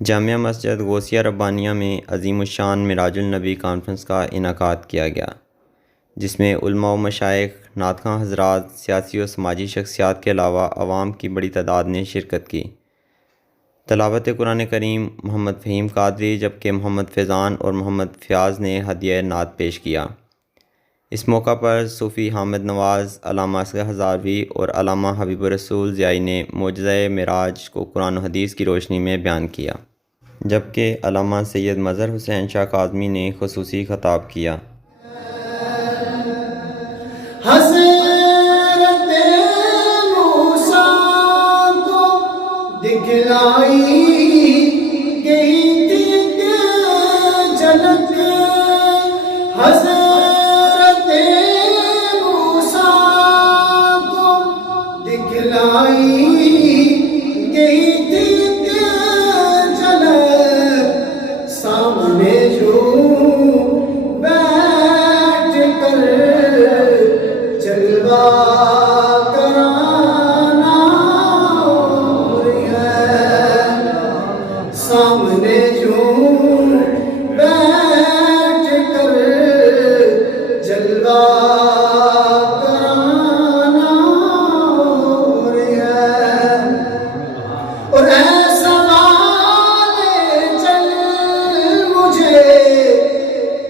جامعہ مسجد غوثیہ ربانیہ میں عظیم الشان معراج النبی کانفرنس کا انعقاد کیا گیا، جس میں علماء و مشائخ، نعت خواں حضرات، سیاسی و سماجی شخصیات کے علاوہ عوام کی بڑی تعداد نے شرکت کی۔ تلاوت قرآن کریم محمد فہیم قادری، جبکہ محمد فیضان اور محمد فیاض نے ہدیہ نعت پیش کیا۔ اس موقع پر صوفی حامد نواز، علامہ اصغر ہزاروی اور علامہ حبیب الرسول ضیائی نے معجزہ معراج کو قرآن و حدیث کی روشنی میں بیان کیا، جبکہ علامہ سید مظہر حسین شاہ کاظمی نے خصوصی خطاب کیا۔ حضرت موسیٰ کو دکھلائی گئی تھی جھلک، حضرت موسیٰ کو دکھلائی گئی تھی جھلک، سامنے جو بیٹھ کر جلوہ کرانا ہے، سامنے جو بیٹھ کر جلوہ کرانا ہے، اور ایسا والے چل مجھے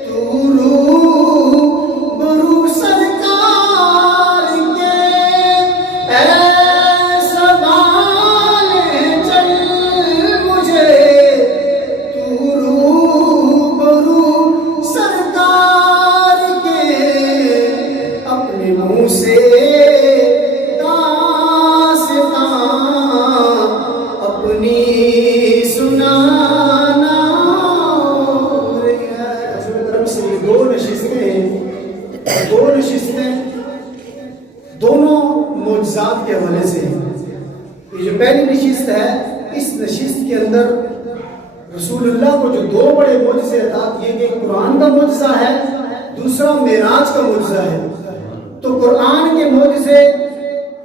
تو روبرو سرکار کے، ایسا والے چل مجھے تو روبرو سرکار کے، اپنے منہ سے داستاں اپنی سنانا ہے۔ اصل طرف سے یہ دو نشستیں دونوں معجزات کے حوالے سے ہیں۔ یہ جو پہلی نشست ہے، اس نشست کے اندر رسول اللہ کو جو دو بڑے معجزے عطا کیے گئے، قرآن کا معجزہ ہے، دوسرا معراج کا معجزہ ہے۔ تو قرآن کے معجزے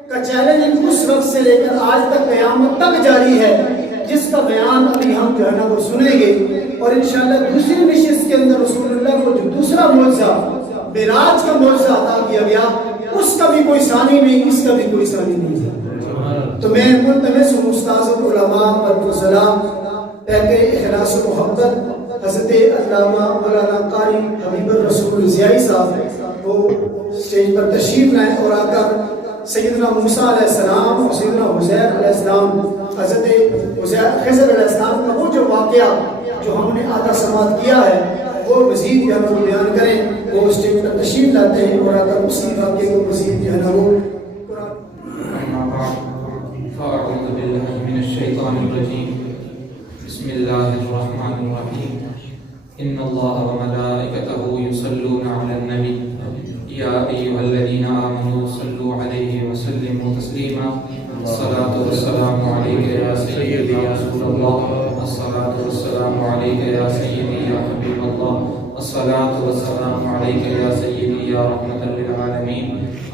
کا چیلنج اس وقت سے لے کر آج تک قیامت تک جاری ہے، جس کا بیان ابھی ہم جو ہے نا وہ سنیں گے، اور انشاءاللہ دوسری نشست کے اندر رسول اللہ کو جو دوسرا معجزہ معراج کا معجزہ عطا کیا گیا، اس کا بھی کوئی ثانی نہیں، اس کا بھی کوئی ثانی نہیں ہے۔ تو میں ملتمس ہوں استاذ علماء پر سلام کہتے اخلاص و محبت حضرت علامہ مولانا قاری حبیب الرسول ضیائی صاحب وہ اسٹیج پر تشریف لائیں اور آ کر سیدنا موسیٰ علیہ السلام اور سیدنا عزیر علیہ السلام، حضرت خضر علیہ السلام کا وہ جو واقعہ جو ہم نے آدھا سماعت کیا ہے، وہ مزید جو ہے وہ بیان کریں۔ وہ اسٹیج پر تشریف لاتے ہیں اور آ کر اسی واقعے کو مزید جو ہے نا وہ فأعوذ بالله من الشيطان الرجيم بسم الله الرحمن الرحيم إن الله وملائكته يصلون على النبي يا أيها الذين آمنوا صلوا عليه وسلموا تسليما الصلاة والسلام عليك يا سيدي يا رسول الله الصلاة والسلام عليك يا سيدي يا حبيب الله الصلاة والسلام عليك يا سيدي يا رحمة للعالمين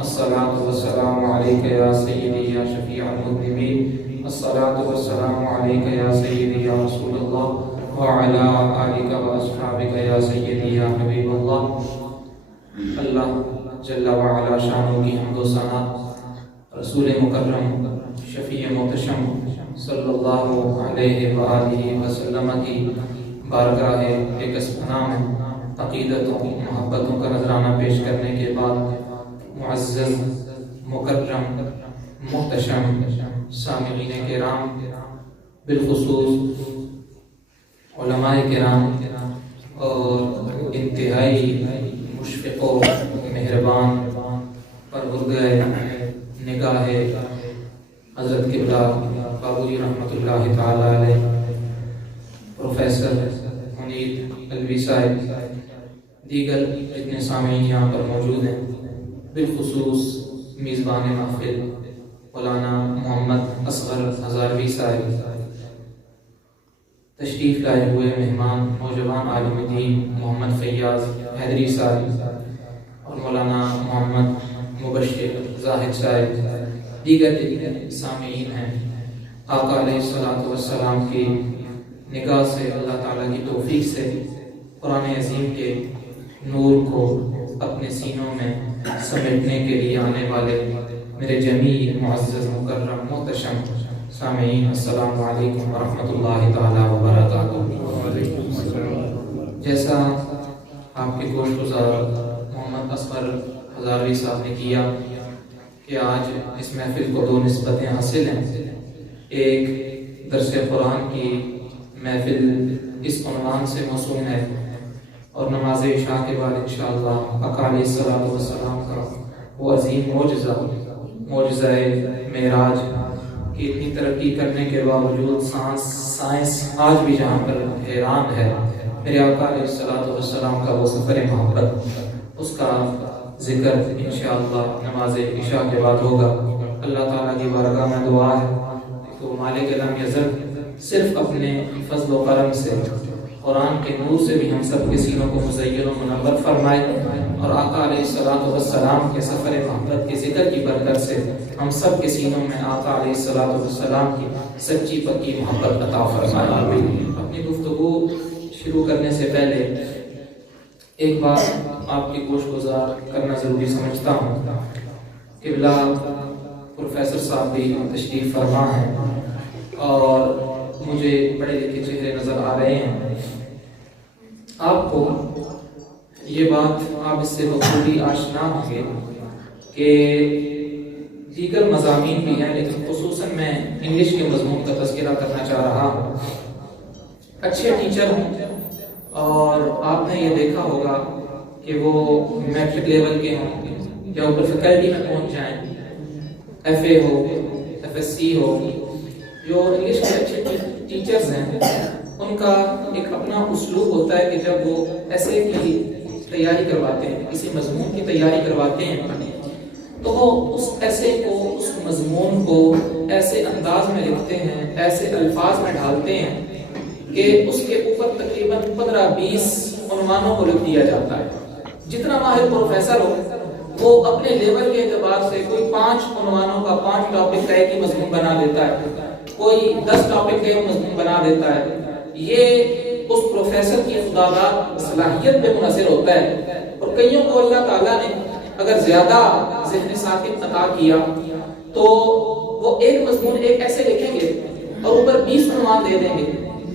الصلاة والسلام عليك يا سيدي يا شفيع المذنبين الصلاة والسلام عليك يا سيدي يا رسول الله وعلى آلك وأصحابك يا سيدي يا حبيب الله۔ اللہ جل وعلا شانوں کی حمد و ثنا رسول مکرم شفیع محتشم صلی اللہ علیہ وآلہ وسلم کی بارگاہ ایک پناہ میں عقیدتوں محبتوں کا نذرانہ پیش کرنے کے بعد معزز مکرم محتشم سامعین کرام، بالخصوص علماء کرام اور انتہائی مشفق و مہربان پروردگار نگاہ حضرت قبلہ بابو جی رحمۃ اللہ تعالی علیہ، پروفیسر منیر الوی صاحب، دیگر جتنے سامعین یہاں پر موجود ہیں، بالخصوص میزبان محفل مولانا محمد اصغر ہزاروی صاحب، تشریف لائے ہوئے مہمان نوجوان عالم دین محمد فیاض حیدری صاحب اور مولانا محمد مبشر زاہد صاحب، دیگر جتنے سامعین ہیں، آقا علیہ الصلوۃ والسلام کی نگاہ سے اللہ تعالیٰ کی توفیق سے قرآن عظیم کے نور کو اپنے سینوں میں سمیٹنے کے لیے آنے والے میرے جمیع معزز مکرم محتشم سامعین، السلام علیکم ورحمۃ اللہ تعالیٰ وبرکاتہ۔ جیسا آپ کے گوش گزار محمد اصغر ہزاروی صاحب نے کیا کہ آج اس محفل کو دو نسبتیں حاصل ہیں۔ ایک درس قرآن کی محفل اس عنوان سے موسوم ہے، اور نماز عشاء کے بعد انشاءاللہ آقا علیہ الصلوۃ والسلام کا وہ عظیم معجزہ معراج کی اتنی ترقی کرنے کے باوجود سائنس آج بھی جہاں پر حیران ہے، میرے آقا علیہ الصلوۃ والسلام کا وہ سفر محبت، اس کا ذکر انشاءاللہ نماز عشاء کے بعد ہوگا۔ اللہ تعالیٰ کی بارگاہ میں دعا ہے تو مالک لم یزل صرف اپنے فضل و کرم سے قرآن کے نور سے بھی ہم سب کے سینوں کو مزین و منور فرمائے، اور آقا علیہ الصلوۃ والسلام کے سفر محبت کے ذکر کی برکت سے ہم سب کے سینوں میں آقا علیہ الصلوۃ والسلام کی سچی پکی محبت عطا فرمائے۔ اپنی گفتگو شروع کرنے سے پہلے ایک بات آپ کی گوش گزار کرنا ضروری سمجھتا ہوں۔ قبلہ پروفیسر صاحب بھی تشریف فرما ہیں اور مجھے بڑے لکھے چہرے نظر آ رہے ہیں۔ آپ کو یہ بات آپ اس سے بخوبی آشنا ہوں گے کہ دیگر مضامین بھی ہیں، لیکن خصوصاً میں انگلش کے مضمون کا تذکرہ کرنا چاہ رہا ہوں۔ اچھے ٹیچر ہوں اور آپ نے یہ دیکھا ہوگا کہ وہ میٹرک لیول کے ہوں یا اوپر فیکلٹی میں پہنچ جائیں، ایف اے ہو، ایف ایس سی ہو، جو انگلش کے اچھے ٹیچرز ہیں ان کا ایک اپنا اسلوب ہوتا ہے کہ جب وہ ایسے کی تیاری کرواتے ہیں، کسی مضمون کی تیاری کرواتے ہیں، تو وہ اس ایسے کو، اس مضمون کو ایسے انداز میں لکھتے ہیں، ایسے الفاظ میں ڈھالتے ہیں کہ اس کے اوپر تقریباً 15-20 عنوانوں کو لکھ دیا جاتا ہے۔ جتنا ماہر پروفیسر ہو وہ اپنے لیول کے اعتبار سے کوئی 5 عنوانوں کا 5 ٹاپک کا ایک ہی مضمون بنا دیتا ہے، کوئی 10 ٹاپک کا ایک مضمون بنا دیتا ہے۔ یہ اس پروفیسر کی خداداد صلاحیت پہ منحصر ہوتا ہے، اور کئیوں کو اللہ تعالیٰ نے اگر زیادہ ذہن ساکت عطا کیا تو وہ ایک مضمون ایک ایسے لکھیں گے اور اوپر 20 عنوان دے دیں گے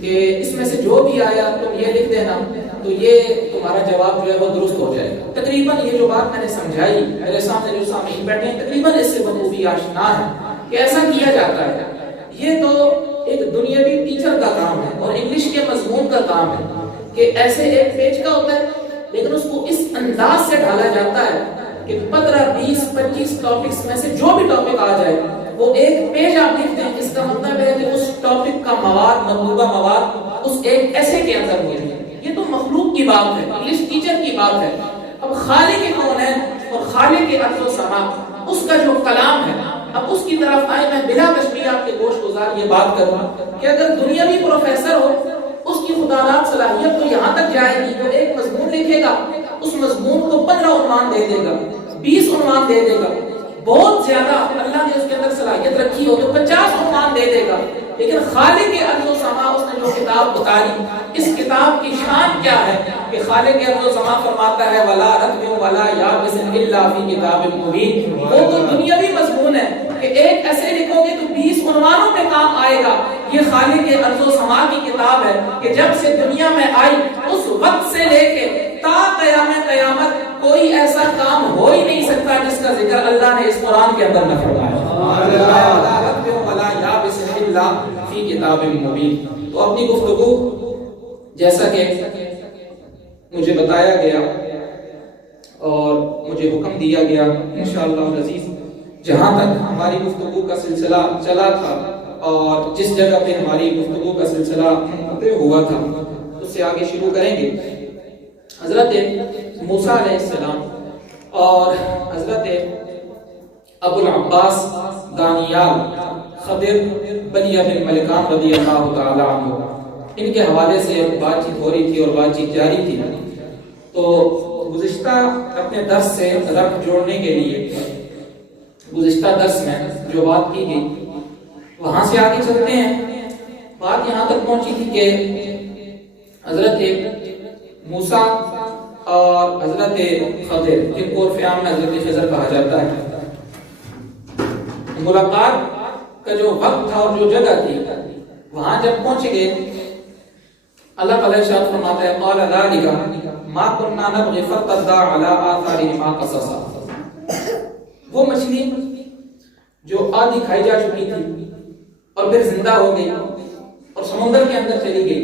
کہ اس میں سے جو بھی آیا تم یہ لکھ دینا تو یہ تمہارا جواب جو ہے وہ درست ہو جائے گا۔ تقریباً یہ جو بات میں نے سمجھائی، میرے سامنے جو سامعین بیٹھے ہیں تقریباً اس سے بخوبی آشنا ہے کہ ایسا کیا جاتا ہے۔ یہ تو ایک دنیاوی ٹیچر کا کام ہے اور انگلش کے مضمون کا کام ہے کہ ایسے ایک پیج کا ہوتا ہے لیکن اس کو اس انداز سے ڈھالا جاتا ہے کہ 15-20-25 ٹاپکس میں سے جو بھی ٹاپک آ جائے وہ ایک پیج آپ لکھ دیں۔ اس کا مطلب ہے کہ اس ٹاپک کا مواد، مطلوبہ مواد اس ایک ایسے کے اندر ہوئی ہے۔ یہ تو مخلوق کی بات ہے، انگلش ٹیچر کی بات ہے۔ اب خالق کون ہے اور خالق ارض و سما، اس کا جو کلام ہے، اب اس کی طرف آئے میں بلا تشبیہ آپ کے گوش گزار یہ بات کروں کہ اگر دنیاوی پروفیسر ہو اس کی خداداد صلاحیت تو یہاں تک جائے گی، وہ ایک مضمون لکھے گا، اس مضمون کو 15 عنوان دے دے گا، 20 عنوان دے دے گا، بہت زیادہ اللہ نے اس کے اندر صلاحیت رکھی ہو تو 50 عنوان دے دے گا۔ لیکن خالق ارض و سما اس نے جو کتاب اتاری، اس کتاب کی شان کیا ہے کہ خالق ارض و سما فرماتا ہے ولا رتب ولا یابس الا فی کتاب مبین۔ وہ تو دنیاوی مضمون ہے کہ ایک ایسے لکھو گے تو 20 عنوانوں پہ کام آئے گا۔ یہ خالق ارض و سما کی کتاب ہے کہ جب سے دنیا میں آئی اس وقت سے لے کے تا قیامت کوئی ایسا کام ہو ہی نہیں سکتا جس کا ذکر اللہ نے اس قرآن کے اندر نہ فرمایا۔ فی کتاب مبین۔ تو اپنی گفتگو جیسا کہ مجھے بتایا گیا اور مجھے حکم دیا گیا، انشاءاللہ العزیز جہاں تک ہماری گفتگو کا سلسلہ چلا تھا اور جس جگہ پہ ہماری گفتگو کا سلسلہ منقطع ہوا تھا اس سے آگے شروع کریں گے۔ حضرت موسیٰ علیہ السلام اور حضرت ابو العباس دانیال خضر بنی بن ملکان رضی اللہ تعالی عنہ، ان کے حوالے سے بات چیت ہو رہی تھی اور بات چیت جاری تھی۔ تو گزشتہ اپنے درس سے ربط جوڑنے کے لیے گزشتہ درس میں جو بات کی گئی وہاں سے آگے چلتے ہیں بات یہاں تک پہنچی تھی کہ حضرت موسیٰ اور حضرت خضر، جن کو عرف عام میں حضرت خضر کہا جاتا ہے، ملاقات کا جو وقت تھا اور جو جگہ تھی، وہاں جب پہنچ گئے، اللہ تعالیٰ ارشاد فرماتا ہے قال ذلك ما كنا نبغي فارتدا على آثارهما قصصا۔ وہ مچھلی جو آدھی کھائی جا چکی تھی اور پھر زندہ ہو گئی اور سمندر کے اندر چلی گئی،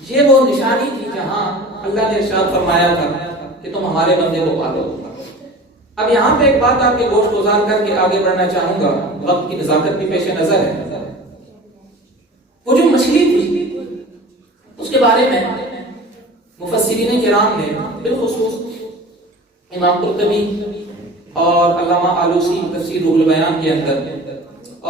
یہ وہ نشانی تھی جہاں اللہ نے ارشاد فرمایا تھا کہ تم ہمارے بندے کو پالو۔ اب یہاں پہ ایک بات آپ کے گوشت گزار کر کے آگے بڑھنا چاہوں گا، وقت کی نزاکت بھی پیش نظر ہے۔ وہ جو مچھلی تھی اس کے بارے میں مفسرین کرام نے بالخصوص امام قرطبی اور علامہ آلوسی تفسیر روح البیان کے اندر،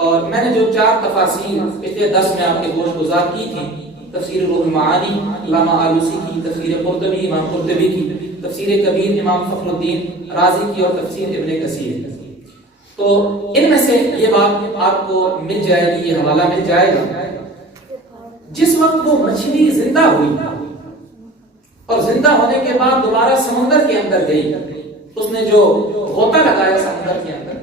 اور میں نے جو 4 تفاسیر پچھلے 10 میں آپ کے گوشت گزار کی تھی، تفسیر روح المعانی علامہ آلوسی کی، تفسیر قرطبی امام قرطبی کی، تفسیر کبیر امام فخر الدین رازی کی، اور تفسیر ابن کثیر، تو ان میں سے یہ بات آپ کو مل جائے گی، یہ حوالہ مل جائے گا۔ جس وقت وہ مچھلی زندہ ہوئی اور زندہ ہونے کے بعد دوبارہ سمندر کے اندر گئی، اس نے جو غوطہ لگایا سمندر کے اندر،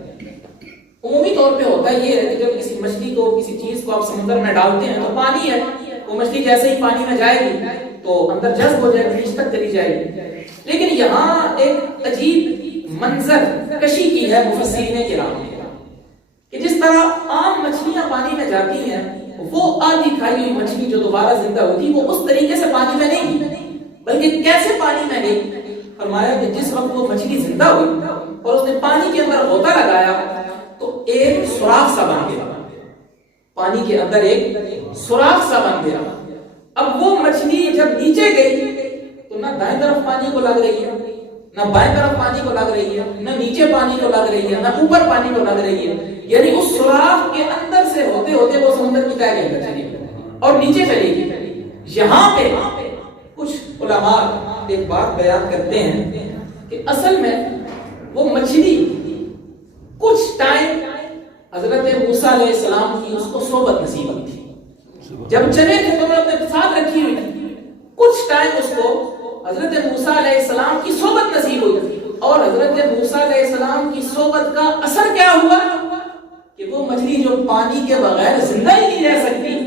عمومی طور پہ ہوتا ہے یہ ہے کہ جب کسی مچھلی کو، کسی چیز کو آپ سمندر میں ڈالتے ہیں تو پانی ہے، وہ مچھلی جیسے ہی پانی میں جائے گی تو اندر جذب ہو جائے گی، نیچے تک چلی جائے گی۔ لیکن یہاں ایک عجیب منظر کشی کی ہے مفسرین کرام نے کہ جس طرح عام مچھلیاں پانی میں جاتی ہیں، وہ آدھی کھائی ہوئی مچھلی جو دوبارہ زندہ ہوتی وہ اس طریقے سے پانی میں نہیں گئی، بلکہ کیسے پانی میں گئی؟ فرمایا کہ جس وقت وہ مچھلی زندہ ہوئی اور اس نے پانی کے اندر غوطہ لگایا تو ایک سوراخ سا بن گیا، پانی کے اندر ایک سوراخ سا بن گیا۔ اب وہ مچھلی جب نیچے گئی تو نہ دائیں طرف پانی کو لگ رہی ہے، نہ بائیں طرف پانی کو لگ رہی ہے، نہ نیچے پانی کو لگ رہی ہے، نہ اوپر پانی کو لگ رہی ہے، یعنی اس سوراخ کے اندر سے ہوتے ہوتے وہ سمندر کی تہہ کے اندر چلی گئی اور نیچے چلی گئی۔ یہاں پہ کچھ علماء ایک بات بیان کرتے ہیں کہ اصل میں وہ مچھلی کچھ ٹائم حضرت موسیٰ علیہ السلام کی اس کو صحبت نصیب ہوئی تھی، جب چلے تھے تو اپنے ساتھ رکھی ہوئی تھی، کچھ ٹائم اس کو حضرت موسیٰ علیہ السلام کی صحبت نصیب ہوئی، اور حضرت موسیٰ علیہ السلام کی صحبت کا اثر کیا ہوا کہ وہ مچھلی جو پانی کے بغیر زندہ ہی نہیں رہ سکتی،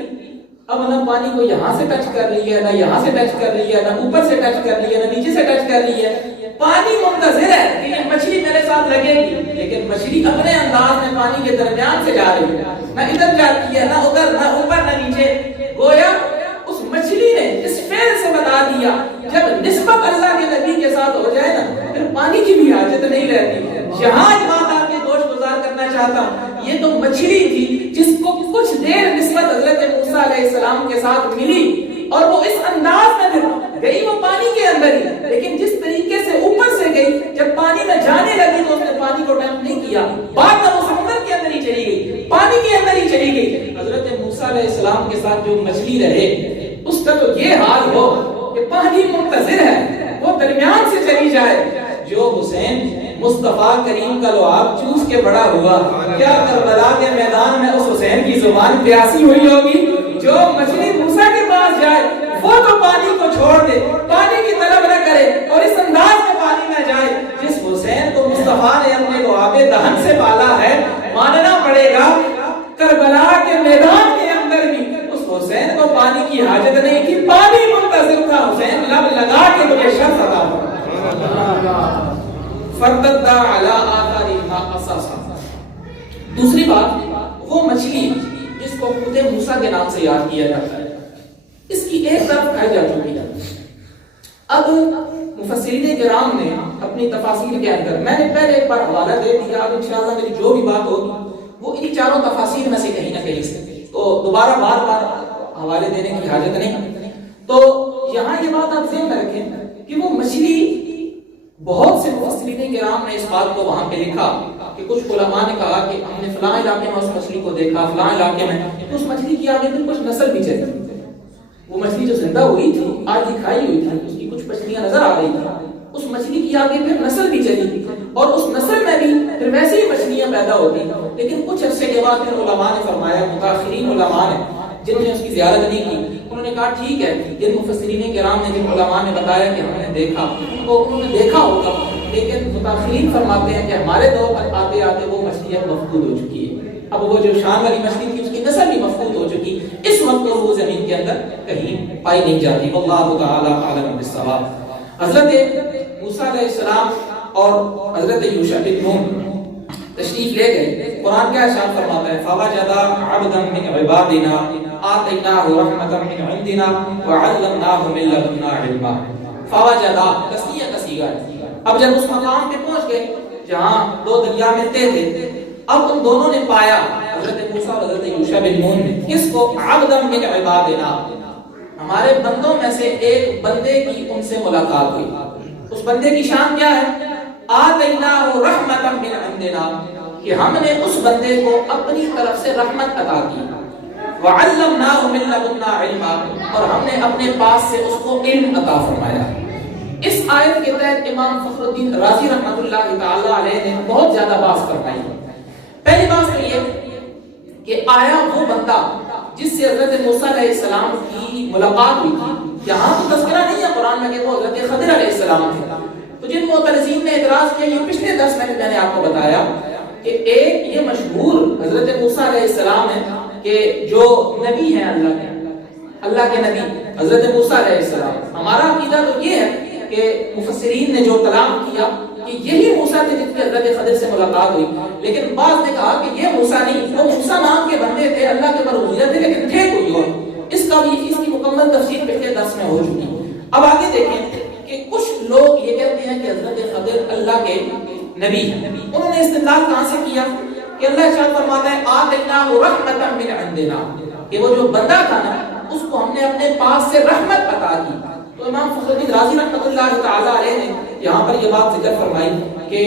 اب نہ پانی کو یہاں سے ٹچ کر رہی ہے، نہ یہاں سے ٹچ کر رہی ہے، نہ اوپر سے ٹچ کر رہی ہے، نہ نیچے سے ٹچ کر رہی ہے، پانی منتظر ہے کہ یہ مچھلی میرے ساتھ لگے گی، لیکن مچھلی اپنے انداز میں پانی کے درمیان سے جا رہی ہے، نہ ادھر جاتی ہے، نہ ادھر، نہ اوپر، نہ نیچے۔ گویا اس مچھلی نے اس فعل سے بتا دیا جب نسبت اللہ کے نبی کے ساتھ ہو جائے نا پھر پانی کی بھی حاجت نہیں رہتی۔ یہاں ایک بات آپ کے گوشت گزار کرنا چاہتا ہوں، یہ تو مچھلی تھی جس کو کچھ دیر نسبت حضرت موسیٰ علیہ السلام کے ساتھ ملی، اور وہ اس انداز میں پھر گئی وہ پانی کے اندر ہی، لیکن جس طریقے سے اوپر سے گئی جب پانی میں جانے لگی تو اس نے پانی کو ٹچ نہیں کیا، بعد میں وہ سمندر کے اندر ہی چلی گئی، پانی کے اندر ہی چلی گئی۔ حضرت موسیٰ علیہ السلام کے ساتھ جو مچھلی رہے اس کا تو یہ حال ہو کہ پانی منتظر ہے، وہ درمیان سے چلی جائے۔ جو حسین مصطفیٰ کریم کا لعاب چوس کے بڑا ہوا، کیا کربلا کے میدان میں اس حسین کی زبان پیاسی ہوئی ہوگی؟ جو مچھلی موسیٰ کے پاس جائے وہ تو پانی کو چھوڑ دے، پانی کی طلب نہ کرے اور اس انداز میں پانی میں جائے۔ جس حسین کو مصطفیٰ نے اپنے لعاب دہن سے پالا ہے، ماننا پڑے گا کربلا کے میدان کے اندر بھی اس حسین کو پانی کی حاجت نہیں تھی، پانی منتظر تھا۔ حسین لب لگا کے مجھے شرط ادا فرددا علی آثارہما قصصا۔ دوسری بات، وہ مچھلی جس کو خود موسیٰ کے نام سے یاد کیا جاتا ہے، اس کی ایک طرف کھائی جا چکی ہے۔ اب مفسرین کرام نے اپنی تفاسیر کے اندر، میں نے پہلے ایک بار حوالہ دے دیا، اب انشاءاللہ میری جو بھی بات ہوگی وہ انہی چاروں تفاسیر میں سے کہیں نہ کہیں سے، تو دوبارہ بار بار حوالے دینے کی حاجت نہیں۔ تو یہاں یہ بات آپ ذہن میں رکھیں کہ وہ مچھلی، بہت سے مفسرین کرام نے اس بات کو وہاں پہ لکھا کہ کچھ علماء نے کہا کہ ہم نے فلاں علاقے میں اس مچھلی کو دیکھا، فلاں علاقے میں، تو اس مچھلی کی آگے پھر کچھ نسل بھی چلی۔ وہ مچھلی جو زندہ ہوئی تھی، آدھی کھائی ہوئی تھی، اس کی کچھ مچھلیاں نظر آ رہی تھی، اس مچھلی کی آگے پھر نسل بھی چلی، اور اس نسل میں بھی پھر ویسی ہی مچھلیاں پیدا ہوتی۔ لیکن کچھ عرصے کے بعد پھر علماء نے فرمایا، متاخرین علماء نے جنہوں نے اس کی زیارت نہیں کی انہوں نے کہا ٹھیک ہے، جن مفسرین کرام نے، جن علماء نے بتایا کہ ہم نے دیکھا، تو انہوں نے دیکھا ہوگا، لیکن متاخرین فرماتے ہیں کہ ہمارے دور پر آتے آتے وہ مچھلی اب مفقود ہو چکی ہے، اب وہ جو شان والی مچھلی تھی اس کی نسل بھی مفقود ہو چکی، اس وقت وہ زمین کے اندر کہیں پائی نہیں جاتی۔ واللہ تعالی عالم بالصواب۔ حضرت موسیٰ علیہ السلام اور حضرت یوشع بن نون تشریف لے گئے، قرآن کیا ارشاد فرماتا ہے، فوجدا عبدا من عبادنا آتیناہ رحمتا من عندنا وعلمناہ من لدنا علما۔ فوجدا تسنیہ کا صیغہ ہے۔ اب جب اس مقام پہ پہنچ گئے جہاں دو دریا ملتے تھے، اب ان دونوں نے پایا، حضرت موسیٰ اور حضرت یوشع بن نون نے، کس کو؟ عبدا من عبادنا، ہمارے بندوں میں سے ایک بندے کی ان سے ملاقات ہوئی۔ اس بندے کی شان کیا ہے؟ آتیناہ رحمتا من عندنا، کہ ہم نے اس بندے کو اپنی طرف سے رحمت عطا کی، وعلمناہ من لدنا علما، اور ہم نے اپنے پاس سے اس کو علم عطا فرمایا۔ اس آیت کے تحت امام فخر الدین رازی رحمۃ اللہ تعالی علیہ نے بہت زیادہ بحث فرمائی۔ پہلی بات تو یہ کہ آیا وہ بندہ جس سے حضرت موسیٰ علیہ السلام کی ملاقات ہوئی تھی، یہاں تو تذکرہ نہیں ہے قرآن میں کہ وہ حضرت خضر علیہ السلام تھے، تو جن معترضین نے اعتراض کیا، یہ پچھلے درس میں نے آپ کو بتایا کہ ایک یہ مشہور حضرت موسیٰ علیہ السلام ہے کہ جو نبی ہیں اللہ کے نبی حضرت موسیٰ علیہ السلام۔ ہمارا عقیدہ تو یہ ہے کہ مفسرین نے جو کلام کیا کہ یہی موسیٰ تھے جن کی حضرت خضر سے ملاقات ہوئی، لیکن بعض نے کہا کہ یہ موسیٰ نہیں، وہ موسیٰ نام کے بندے تھے، اللہ کے برگزیدہ تھے، لیکن تھے کوئی اور۔ اس کی مکمل تفسیر پچھلے درس میں ہو چکی۔ اب آگے دیکھیں کہ کچھ لوگ یہ کہتے ہیں کہ حضرت خضر اللہ کے نبی ہیں۔ انہوں نے استدلال کہاں سے کیا کہ اللہ ارشاد فرماتا ہے آتیناہ رحمتا من عندنا، کہ وہ جو بندہ تھا نا اس کو ہم نے اپنے پاس سے رحمت عطا کی۔ تو امام فخر الدین رازی رحمۃ اللہ تعالی علیہ نے یہاں پر یہ بات ذکر فرمائی کہ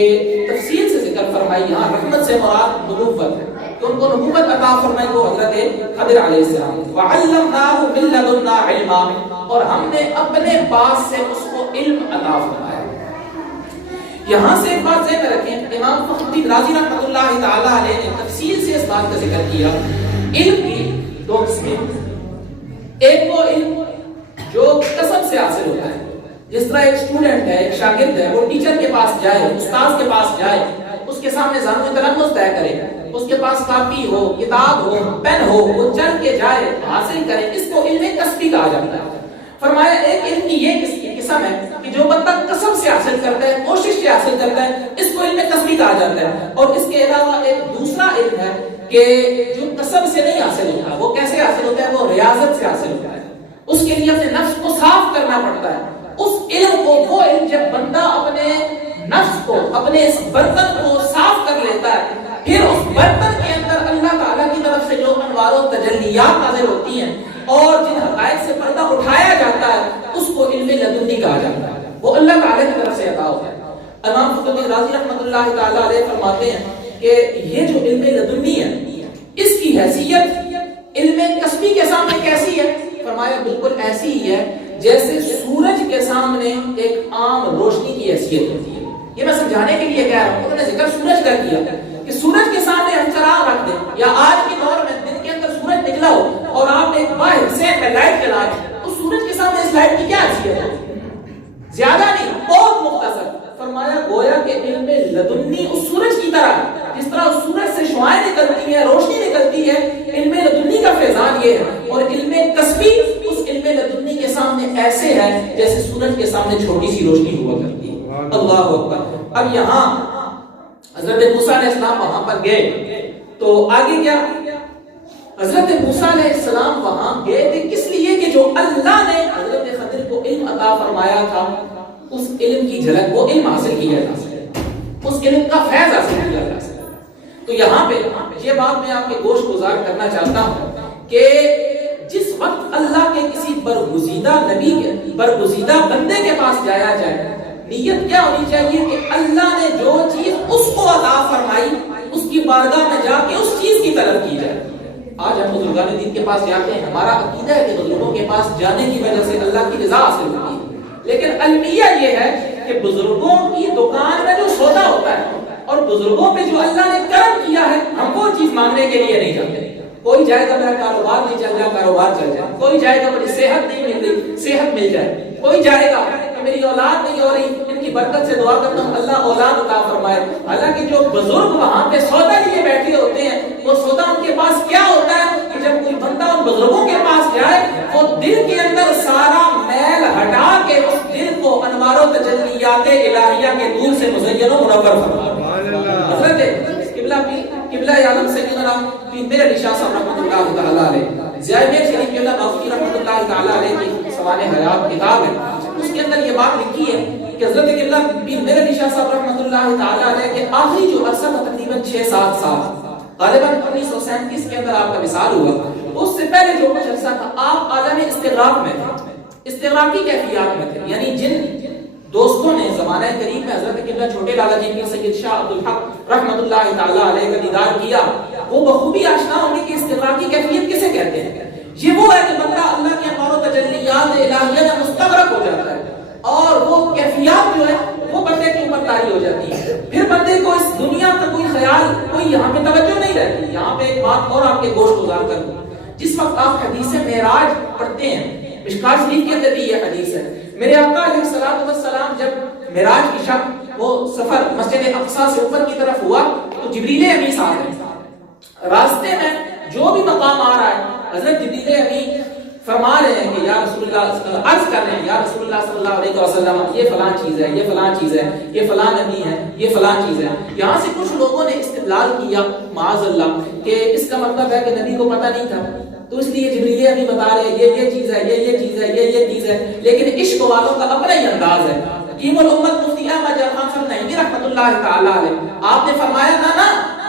تفصیل سے ذکر فرمائی، یہاں رحمت سے مراد نبوت ہے کہ ان کو نبوت عطا فرمائی وہ حضرت خضر علیہ السلام، وعلمناہ من لدنا علما، اور ہم نے اپنے پاس سے اس کو علم عطا فرمایا۔ یہاں سے ایک بات ذہن میں رکھیں، امام فخر الدین رازی رحمۃ اللہ تعالی علیہ نے تفصیل سے اس بات کا ذکر کیا، علم کی دو قسمیں، ایک وہ علم جو قسم سے حاصل ہوتا ہے، جس طرح ایک اسٹوڈنٹ ہے، ایک شاگرد ہے، وہ ٹیچر کے پاس جائے، استاد کے پاس جائے، اس کے سامنے ذانو تلمذ طے کرے، اس کے پاس کاپی ہو، کتاب ہو، پین ہو، وہ چل کے جائے، حاصل کرے، اس کو علم کسبی کہا جاتا ہے۔ فرمایا ایک علم کی یہ قسم ہے کہ جو بندہ قسم سے حاصل کرتا ہے، کوشش سے حاصل کرتا ہے، اس کو علم کسبی کہا جاتا ہے۔ اور اس کے علاوہ ایک دوسرا علم ہے کہ جو قسم سے نہیں حاصل ہوتا، وہ کیسے حاصل ہوتا ہے؟ وہ ریاضت سے حاصل ہوتا ہے، اس کے لیے اپنے نفس کو صاف کرنا پڑتا ہے۔ اس علم کو، وہ علم جب بندہ اپنے نفس کو، اپنے اس برتن کو صاف کر لیتا ہے، پھر اس برتن کے اندر اللہ تعالیٰ کی طرف سے جو انوار و تجلیات نازل ہوتی ہیں اور جن حقائق سے پردہ اٹھایا جاتا ہے، اس کو علم لدنی کہا جاتا ہے، وہ اللہ تعالیٰ کی طرف سے عطا ہوتا ہے۔ امام فخر الدین رازی رحمۃ اللہ تعالیٰ علیہ فرماتے ہیں کہ یہ جو علم لدنی ہے، اس کی حیثیت علم کسبی کے سامنے کیسی ہے؟ فرمایا بالکل ایسی ہی ہے جیسے سورج کے سامنے ایک عام روشنی کی حیثیت ہوتی ہے۔ یہ میں سمجھانے کے لیے کہہ رہا ہوں، انہوں نے ذکر سورج کا کیا کہ سورج کے سامنے ہم چراغ رکھ دیں، یا آج کے دور میں دن کے اندر سورج نکلا ہو اور آپ ایک باہر سے لائٹ جلائیں، اس سورج کے سامنے اس لائٹ کی کیا حیثیت ہے؟ زیادہ نہیں، بہت مختصر۔ فرمایا گویا کہ علم لدنی اس سورج کی طرح، جس طرح اس سورج سے شعاعیں نکلتی ہیں، روشنی نکلتی ہے، علم لدنی کا فیضان یہ ہے۔ اور علم کسبی اس علم لدنی کے سامنے ایسے ہے جیسے سورج کے سامنے چھوٹی سی روشنی ہوا کرتی ہے۔ اللہ اکبر۔ اب یہاں حضرت موسیٰ علیہ السلام وہاں پر گئے تو آگے کیا؟ حضرت موسیٰ علیہ السلام وہاں گئے تھے کس لیے کہ جو اللہ نے حضرت خضر کو علم عطا فرمایا تھا، اس علم کی جھلک، وہ علم حاصل کیا جا سکے، اس علم کا فیض حاصل کیا جا سکے۔ تو یہاں پہ یہ بات میں آپ کے گوش گزار کرنا چاہتا ہوں کہ جس وقت اللہ کے کسی برگزیدہ نبی کے، برگزیدہ بندے کے پاس جایا جائے، نیت کیا ہونی چاہیے کہ اللہ نے جو چیز اس کو عطا فرمائی، اس کی بارگاہ میں جا کے اس چیز کی طلب کی جائے۔ آج ہم بزرگان دین کے پاس جاتے ہیں، ہمارا عقیدہ ہے کہ بزرگوں کے پاس جانے کی وجہ سے اللہ کی رضا حاصل ہوتی ہے، لیکن المیہ یہ ہے کہ بزرگوں کی دکان میں جو سودا ہوتا ہے اور بزرگوں پہ جو اللہ نے کرم کیا ہے، ہم وہ چیز مانگنے کے لیے نہیں جاتے۔ کوئی جائے گا میرا کاروبار نہیں چل رہا، کاروبار چل جائے، کوئی جائے گا مجھے صحت نہیں مل رہی، صحت مل جائے، کوئی جائے گا کہ میری اولاد نہیں ہو رہی، ان کی برکت سے دعا کرتا ہوں اللہ اولاد عطا فرمائے۔ حالانکہ جو بزرگ وہاں پہ سودا لیے بیٹھے ہوتے ہیں، وہ سودا ان کے پاس کیا ہوتا ہے کہ جب کوئی بندہ ان بزرگوں کے پاس جائے وہ دل کے اندر سارا میل ہٹا کے اس دل کو انوار و تجلیات الہیہ کے نور سے مزین و منور فرمائے۔ حضرت قبلہ عالم سیدنا پیر میرے علی شاہ صاحب رحمۃ اللہ تعالی علیہ زیادہ شریف کے اندر مفتی رحمۃ اللہ تعالی علیہ کی سوانح حیات کتاب ہے، اس کے اندر یہ بات لکھی ہے کہ حضرت قبلہ پیر میرے علی شاہ صاحب رحمۃ اللہ تعالی علیہ کے آخری جو عرصہ تھا تقریباً 6-7 سال، غالباً 1937 کے اندر آپ کا وصال ہوا، اس سے پہلے جو کچھ عرصہ تھا آپ عالم استغراق میں تھے، استغراقی کیفیات میں تھے، یعنی جن دوستوں نے زمانہ قریب میں حضرت قبلہ چھوٹے لالا جی پیر سید شاہ عبد الحق رحمۃ اللہ تعالی علیہ کا دیدار کیا، وہ بخوبی آشنا ہونے کی استغراقی کیفیت کسے کہتے ہیں؟ یہ وہ ہے کہ بندہ اللہ کے انوار و تجلیات الہیہ میں مستغرق ہو جاتا ہے اور وہ کیفیات جو ہے وہ بندے کے اوپر طاری ہو جاتی ہے، پھر بندے کو اس دنیا کا کوئی خیال، کوئی یہاں پہ توجہ نہیں رہتی۔ یہاں پہ ایک بات اور آپ کے گوشت گزار کر دوں، جس وقت آپ حدیث معراج پڑھتے ہیں، مشکوٰۃ شریف کے اندر بھی یہ حدیث ہے، میرے آقا علیہ الصلوۃ والسلام جب معراج کی شب وہ سفر مسجد اقصی سے اوپر کی طرف ہوا تو جبریل امین آتے ہیں، راستے میں جو بھی مقام آ رہا ہے حضرت جبریل امین فرما رہے ہیں کہ یا رسول اللہ، عرض کر رہے ہیں یا رسول اللہ صلی اللہ علیہ وسلم یہ فلاں چیز ہے، یہ فلاں چیز ہے، یہ فلاں نبی ہے، یہ فلاں چیز ہے۔ یہاں سے کچھ لوگوں نے استدلال کیا معاذ اللہ کہ اس کا مطلب ہے کہ نبی کو پتہ نہیں تھا تو اس لیے جبریل ابھی بتا رہے ہیں یہ چیز ہے، یہ چیز ہے، یہ چیز ہے، لیکن عشق والوں کا اپنا ہی انداز ہے۔ حکیم الامت مفتی احمد جعفر صاحب نعیمی رحمۃ اللہ تعالی علیہ آپ نے فرمایا نا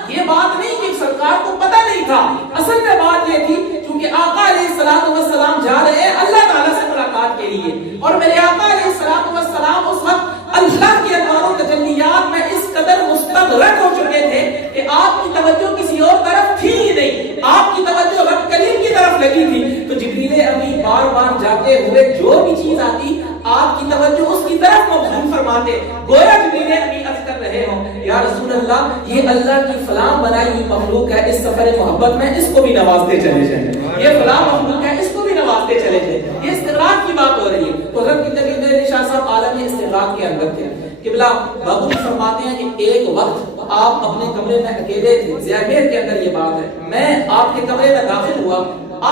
یہ بات نہیں کہ سرکار کو پتہ نہیں تھا، اصل میں بات یہ تھی کیونکہ آقا علیہ الصلوۃ والسلام جا رہے ہیں اللہ تعالیٰ سے ملاقات کے لیے، اور میرے آقا علیہ الصلوۃ والسلام اس وقت اللہ کے انوار و تجلیات میں اس قدر مستغرق ہو چکے تھے کہ آپ کی توجہ کسی اور طرف تھی ہی نہیں، آپ کی توجہ رب کریم کی طرف لگی تھی، تو جبریل امین بار بار جاتے ہوئے جو بھی چیز آتی آپ کی توجہ اس کی طرف مبذول فرماتے، گویا جبریل امین عرض کر رہے ہوں یا رسول اللہ یہ اللہ کی فلاں بنائی ہوئی مخلوق ہے، اس سفر محبت میں اس کو بھی نوازتے چلے جائیں، یہ فلاں مخلوق ہے اس کو بھی نوازتے چلے جائیں، یہ استغراق کی بات ہو رہی ہے۔ تو حضرت قبلہ شاہ صاحب عالم استغراق کے اندر تھے۔ قبلہ بابو جی فرماتے ہیں کہ ایک وقت آپ اپنے کمرے میں اکیلے تھے، زیادیر کے اندر یہ بات ہے، میں آپ کے کمرے میں داخل ہوا،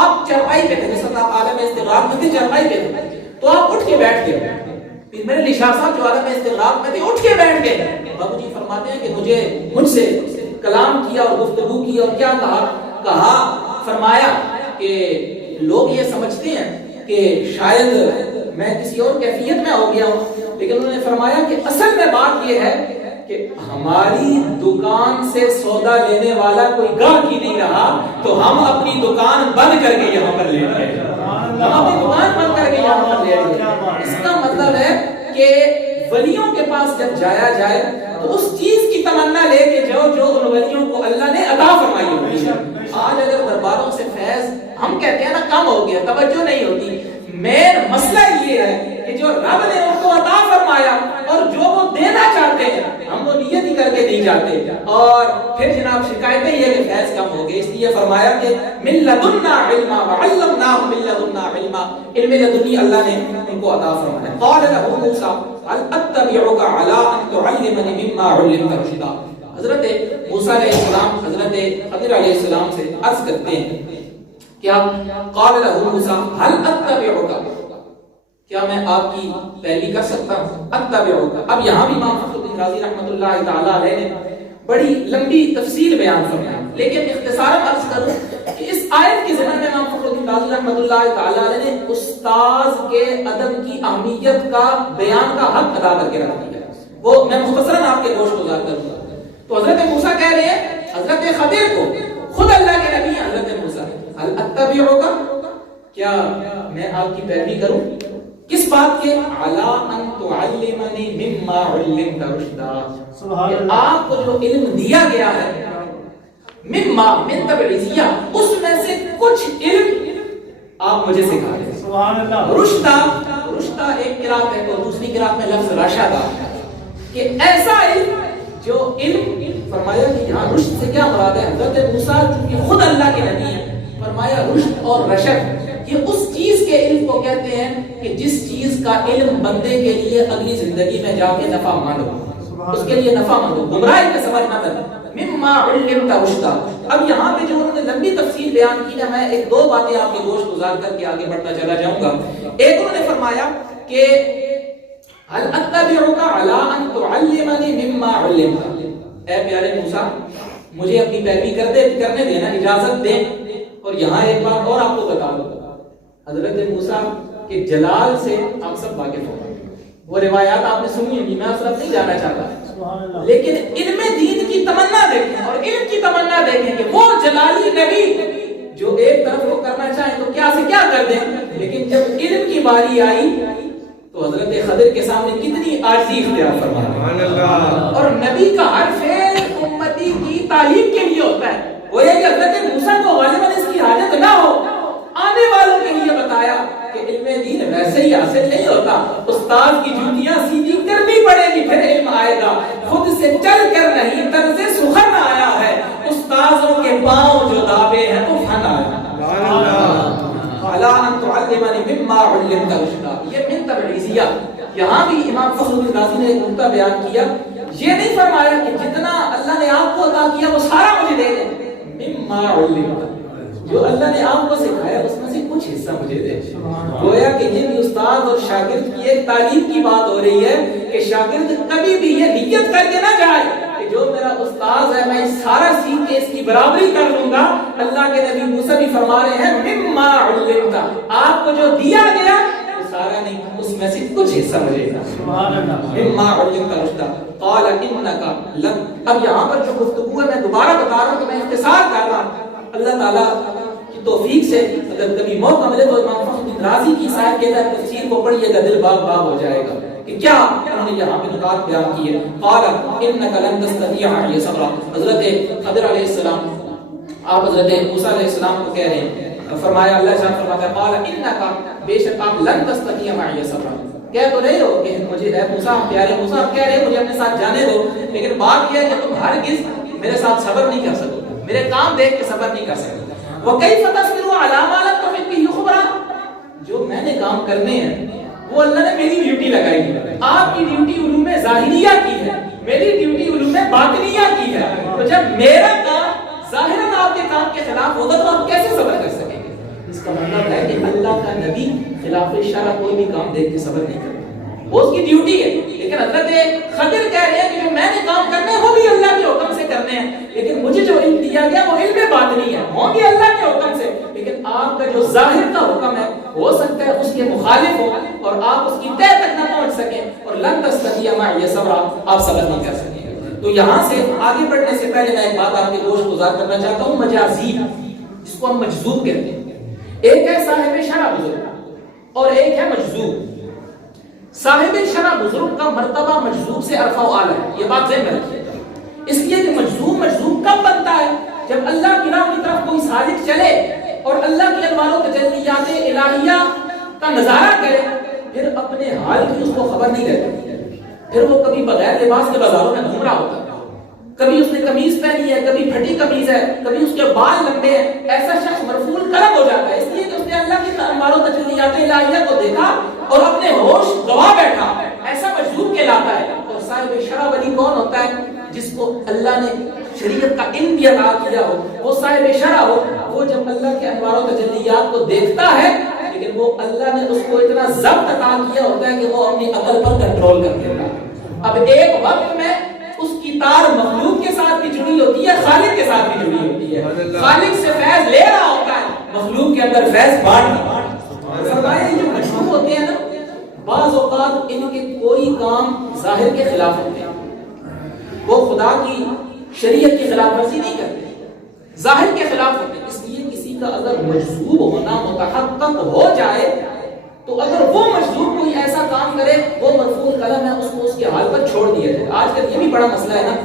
آپ چرپائی پہ تھے، جس وقت آپ عالم استغراق میں تھے چرپائی پہ تھے، تو آپ اٹھ کے بیٹھ گئے، پھر میرے علی شاہ صاحب جو عالم استغراق میں تھے اٹھ کے بیٹھ گئے۔ بابو جی فرماتے ہیں کہ مجھ سے کلام کیا اور گفتگو کی اور کیا کہا فرمایا کہ لوگ یہ سمجھتے ہیں کہ شاید میں کسی اور کیفیت میں ہو گیا ہوں، لیکن انہوں نے فرمایا کہ اصل میں بات یہ ہے کہ ہماری دکان سے سودا لینے والا کوئی گاہک ہی نہیں رہا تو ہم اپنی دکان بند کر کے یہاں پر لے گئے، ہم اپنی دکان بند کر کے یہاں پر لے گئے۔ اس کا مطلب ہے کہ ولیوں کے پاس جب جایا جائے تو اس چیز کی تمنا لے کے جو ان ولیوں کو اللہ نے عطا فرمائی ہوتی ہے۔ آج اگر درباروں سے فیض ہم کہتے ہیں نا کم ہو گیا، توجہ نہیں ہوتی، مین مسئلہ یہ ہے کہ جو رب نے ان کو عطا فرمایا اور جو وہ دینا چاہتے ہیں ہم وہ نیت ہی کر کے نہیں جاتے، اور پھر جناب شکایتیں یہ کہ فیض کم ہو گئے، اس لیے فرمایا کہ من لدنا علما وعلمناه من لدنا علما، علم لدنی اللہ نے ان کو عطا فرمایا۔ قال له موسیٰ هل اتبعك على ان تعلمني مما علمت رشدا، حضرت موسیٰ علیہ السلام حضرت خضر علیہ السلام سے عرض کرتے ہیں کیا قال له موسیٰ هل اتبعك، کیا میں آپ کی پیروی کر سکتا ہوں؟ اتبعک، اب یہاں بھی امام فخر الدین رازی رحمۃ اللہ تعالی علیہ نے بڑی لمبی تفسیر بیان فرمائی، لیکن اختصاراً عرض کروں کہ اس آیت کے ضمن میں امام فخر الدین رازی رحمۃ اللہ تعالی علیہ نے استاذ کے ادب کی اہمیت کا بیان کا حق ادا کر کے رکھ دیا، وہ میں مختصراً آپ کے گوشت گزار کروں گا۔ تو حضرت موسیٰ کہہ رہے ہیں حضرت خضر کو، خود اللہ کے نبی ہیں حضرت موسیٰ، هل اتبعک، کیا میں آپ کی پیروی کروں کس بات کے؟ علی ان تعلمنی مما علمت رشدا، کہ آپ کو جو علم دیا گیا ہے مما من تبعیضیہ، اس میں سے کچھ علم آپ مجھے سکھا دیں۔ سبحان اللہ۔ رشدہ ایک قرات ہے اور دوسری قرات میں لفظ رشد ہے کہ ایسا علم جو علم فرمایا کہ یہاں رشد سے کیا مراد ہے؟ حضرت موسیٰ چونکہ خود اللہ کے نبی ہیں فرمایا رشد اور رشد یہ اس چیز کے علم کو کہتے ہیں کہ جس چیز کا علم بندے کے لیے اگلی زندگی میں جا کے نفع مند ہو، اس کے لیے نفع مند ہو، گمراہی کا سبب نہ بنے۔ مما علمت رشدا، اب یہاں پہ جو انہوں نے لمبی تفصیل بیان کی ہے، میں ایک دو باتیں آپ کے گوشت گزار کر کے آگے بڑھتا چلا جاؤں گا۔ ایک انہوں نے فرمایا کہ هل اتبعك على ان تعلمني مما علمت، اے پیارے موسیٰ مجھے اپنی پیروی کرنے دینا، اجازت دیں۔ اور یہاں ایک بات اور آپ کو بتا دوں، حضرت موسیٰ کے جلال سے آپ سب واقف ہو، وہ روایات آپ نے سنی ہوگی، میں اس طرف نہیں جانا چاہتا، لیکن علم دین کی تمنا دیکھیں اور علم کی تمنا دیکھیں کہ وہ جلالی نبی جو ایک طرف کو کرنا چاہیں تو کیا سے کیا کر دیں، لیکن جب علم کی باری آئی تو حضرت خضر کے سامنے کتنی عاجزی اختیار فرمایا۔ اور نبی کا ہر فعل امتی کی تعلیم کے لیے ہوتا ہے، وہ یہ کہ حضرت موسیٰ کو غالباً اس کی حاجت نہ ہو، آنے والوں کے لیے بتایا کہ علم دین ویسے ہی حاصل نہیں ہوتا، استاد کی جوتیاں سیدھی کرنی پڑے گی پھر علم آئے گا، خود سے چل کر نہیں طرز سخن آیا ہے، استاذوں کے پاؤں جو دابے ہیں تو فن آیا۔ الا ان تعلمني مما علمت رشدا، یہ من تبعیضیہ۔ یہاں بھی امام فخر الدین رازی نے ایک نقطہ بیان کیا، یہ نہیں فرمایا کہ جتنا اللہ نے آپ کو عطا کیا وہ سارا مجھے دے دیں، مما علمت، جو اللہ نے آپ کو سکھایا اس میں سے کچھ حصہ مجھے دے۔ گویا کہ یہ بھی استاد اور شاگرد کی ایک تعلیم کی بات ہو رہی ہے کہ شاگرد کبھی بھی یہ نیت کر کے نہ جائے کہ جو میرا استاد ہے میں سارا سیکھ کے اس کی برابری کر لوں گا۔ اللہ کے نبی موسیٰ بھی فرما رہے ہیں مما علمت، آپ کو جو دیا گیا وہ سارا نہیں، اس میں سے کچھ حصہ مجھے دے۔ سبحان اللہ، مما علمت رشدا قال انک لن، اب یہاں پر جو گفتگو ہے میں دوبارہ بتا رہا ہوں کہ میں اختصار کر رہا ہوں، اللہ تعالیٰ کی توفیق سے اگر کبھی موقع ملے تو امام فخر الدین رازی کی صاحب کے تفسیر کو پڑھیے گا، دل باغ باغ ہو جائے گا کہ کیا انہوں نے یہاں پہ نکات بیان کیے۔ قال انک لن تستطيع معي صبرا، حضرت خضر علیہ السلام آپ حضرت موسیٰ علیہ السلام کو کہہ رہے ہیں، فرمایا اللہ شان فرماتا ہے قال انک، بے شک آپ لن تستطيع معي صبرا، کہہ تو رہے ہو کہ مجھے اے موسیٰ پیارے موسیٰ آپ کہہ رہے ہیں مجھے اپنے ساتھ جانے دو، لیکن بات یہ ہے کہ تم ہرگز میرے ساتھ صبر نہیں کر سکو، میرے کام دیکھ کے صبر نہیں کر سکتے۔ وَكَيْفَ تَصْبِرُ عَلَىٰ مَا لَمْ تُحِطْ بِهِ خُبْرًا، جو میں نے کام کرنے ہیں وہ اللہ نے میری ڈیوٹی لگائی ہے، آپ کی ڈیوٹی علوم ظاہریہ کی ہے، میری ڈیوٹی علوم باطنیہ کی ہے، تو جب میرا کام ظاہراً آپ کے کام کے خلاف ہوگا تو آپ کیسے صبر کر سکیں گے؟ اس کا مطلب ہے کہ اللہ کا نبی خلاف شرع کوئی بھی کام دیکھ کے صبر نہیں کرتا، وہ اس کی ڈیوٹی ہے۔ لیکن حضرت خضر کہہ رہے ہیں کہ جو میں نے کام کرنے ہیں وہ بھی اللہ کے حکم سے کرنے ہیں، لیکن مجھے جو علم دیا گیا وہ علم باطنی ہے، ہوں گے اللہ کے حکم سے، لیکن آپ کا جو ظاہر کا حکم ہے ہو سکتا ہے اس کے مخالف ہو اور آپ اس کی تہ تک نہ پہنچ سکیں، اور لن تستطيع معي صبرا، آپ صبر نہیں کر سکیں گے۔ تو یہاں سے آگے بڑھنے سے پہلے میں ایک بات آپ کے گوشت گزار کرنا چاہتا ہوں، مجازیب جس کو ہم مجذوب کہتے ہیں، ایک ہے صاحب شرع بزرگ اور ایک ہے مجذوب۔ صاحب شرع بزرگ کا مرتبہ مجذوب سے ارفع و اعلی ہے، یہ بات ذہن میں رکھیے، اس لیے کہ مجذوب کب بنتا ہے؟ جب اللہ کی راہ کی طرف کوئی سالک چلے اور اللہ کی انوار و تجلیات الہیہ کا نظارہ کرے، پھر اپنے حال کی اس کو خبر نہیں رہتی، پھر وہ کبھی بغیر لباس کے بازاروں میں گھوم رہا ہوتا ہے، کبھی اس نے قمیض پہنی ہے، کبھی پھٹی قمیض ہے، کبھی اس کے بال لمبے ہیں، ایسا شخص مرفوع قلم ہو جاتا ہے، اس لیے کہ اس نے اللہ کی انوار و تجلیات الہیہ کو دیکھا اور اپنے ہوش گوا بیٹھا، ایسا مجذوب کہلاتا ہے۔ اور صاحب شرع ولی کون ہوتا ہے؟ جس کو اللہ نے شریعت کا علم بھی عطا کیا ہو، وہ صاحب شرع ہو، وہ جب اللہ کے انوار و تجلیات کو دیکھتا ہے لیکن وہ اللہ نے اس کو اتنا ضبط عطا کیا ہوتا ہے کہ وہ اپنی عقل پر کنٹرول کر لیتا ہے۔ اب ایک وقت میں اس کی تار مخلوق کے ساتھ بھی جڑی ہوتی ہے، خالق کے ساتھ بھی جڑی ہوتی ہے، خالق سے فیض لے رہا ہوتا ہے، مخلوق کے اندر فیض بانٹ رہا ہوتا ہے۔ فرمایا جو مجذوب ہوتے ہیں نا، بعض اوقات ان کے کوئی کام ظاہر کے خلاف ہوتے ہیں، وہ خدا کی شریعت کی خلاف ورزی نہیں کرتے، ظاہر کے خلاف ہوتے ہیں، اس لیے کسی کا اگر مجذوب ہونا متحقق ہو جائے تو اگر وہ مجذوب کوئی ایسا کام کرے وہ مرفوع قلم ہے، اس کو اس کے حال پر چھوڑ دیا جائے۔ آج کل یہ بھی بڑا مسئلہ ہے نا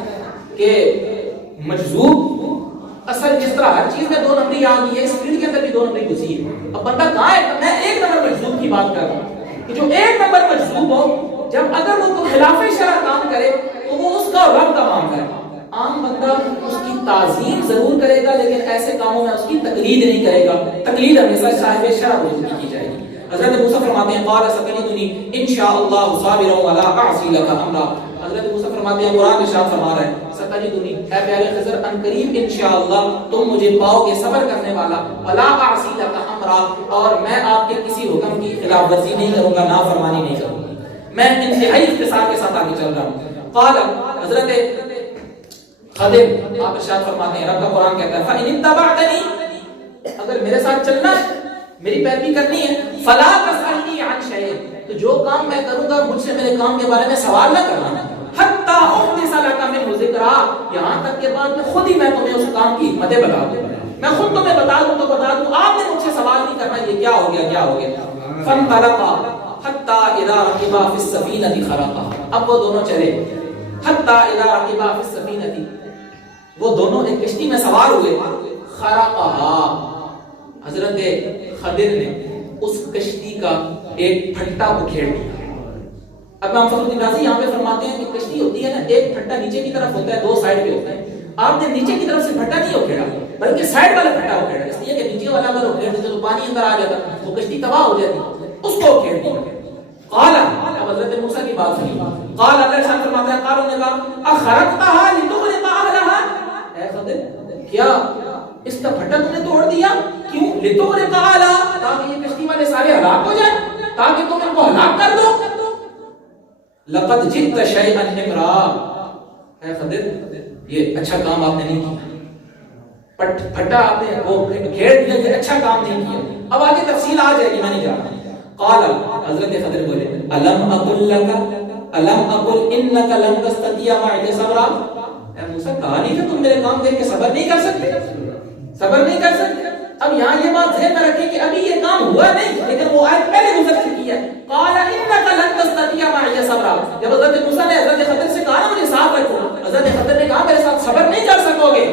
کہ مجذوب اصل جس طرح ہر چیز میں دو نمبری آ گئی ہے، اس فیلڈ کے اندر بھی دو نمبری گھسی ہے۔ اب بندہ کہاں ہے؟ میں ایک نمبر مجذوب کی بات کر رہا ہوں کہ جو ایک نمبر مجذوب ہو، جب اگر وہ خلاف شرع کام کرے تو وہ اس کا رب کا معاملہ ہے، عام بندہ اس کی تعظیم ضرور کرے گا لیکن ایسے کاموں میں اس کی تقلید نہیں کرے گا. تقلید ہمیشہ صاحب شرع کی جائے گی. حضرت موسیٰ فرماتے ہیں قال ستجدنی انشاءاللہ صابرا ولا اعصی لک امرا. حضرت موسیٰ فرماتے ہیں قرآن ارشاد فرما رہا ہے ستجدنی اے پیارے خضر ان قریب انشاءاللہ تم مجھے پاؤ گے صبر کرنے والا, ولا اعصی لک امرا اور میں آپ کے کسی حکم کی خلاف ورزی نہیں کروں گا, نافرمانی نہیں کروں گا, میں انتہائی اختصار کے ساتھ آگے چل رہا ہوں. قال حضرت خضر آپ ارشاد فرماتے ہیں رب کا قرآن کہتا ہے فَإِنِ اتَّبَعْتَنِي اگر میرے ساتھ چلنا ہے میری پیروی کرنی ہے فَلَا تَسْأَلْنِي عَنْ شَيْءٍ تو جو کام میں کروں گا مجھ سے میرے کام کے بارے میں سوال نہ کرنا حَتَّى أُحْدِثَ لَكَ مِنْهُ ذِكْرًا یہاں تک کہ بعد میں خود ہی میں تمہیں اس کام کی حکمتیں بتا دوں, میں خود تمہیں بتا دوں تو بتا دوں, آپ نے مجھ سے سوال نہیں کرنا یہ کیا ہو گیا کیا ہو گیا. فَانْطَلَقَا حَتَّى إِذَا رَكِبَا فِي السَّفِينَةِ خَرَقَهَا اب وہ دونوں چلے حَتَّى إِذَا رَكِبَا فِي السَّفِينَةِ وہ دونوں ایک کشتی میں سوار ہوئے. خَرَقَهَا حضرت خضر نے اس کشتی کا ایک پھٹا اکھیڑ دیا. اب امام فخر الدین رازی یہاں پہ فرماتے ہیں کہ کشتی ہوتی ہے نا ایک پھٹا نیچے کی طرف ہوتا ہے, دو سائڈ پہ ہوتا ہے. آپ نے نیچے کی طرف سے پھٹا نہیں اکھیڑا بلکہ سائڈ والا پھٹا اکھیڑا, اس لیے کہ نیچے والا اگر اکھیڑ دیتے تو پانی اندر آ جاتا, وہ کشتی تباہ ہو جاتی, اس کو اکھیڑ دیا. قال اب حضرت موسیٰ کی بات سنی. قال اللہ ارشاد فرماتا ہے قالوا نے کہا اخرقتها لتغرق اهلها اے خضر کیا اس کا پھٹا تم نے توڑ دیا کیوں؟ لتغرق اهلها تاکہ یہ کشتی والے سارے ہلاک ہو جائیں, تاکہ تم ان کو ہلاک کر دو. لقد جئت شيئا امرا اے خضر یہ اچھا کام آپ نے نہیں کیا, پھٹا آپ نے وہ گھیر دیا, یہ اچھا کام نہیں کیا. اب آگے تفصیل آ جائے گی, میں نہیں جا رہا. قال حضرت خضر بولے الم اقل لك الم اقل انك لن تستطيع معي صبرا اے موسیٰ کہا نہیں کہ تم میرے کام دیکھ کے صبر نہیں کر سکتے, صبر نہیں کر سکتے. اب یہاں یہ بات ذہن میں رکھیں کہ ابھی یہ کام ہوا نہیں لیکن وہ آیت پہلے گزر چکی ہے. قال انك لن تستطيع معي صبرا جب حضرت موسیٰ نے حضرت خضر سے کہا نا مجھے ساتھ رکھو, حضرت خضر نے کہا میرے ساتھ صبر نہیں کر سکو گے,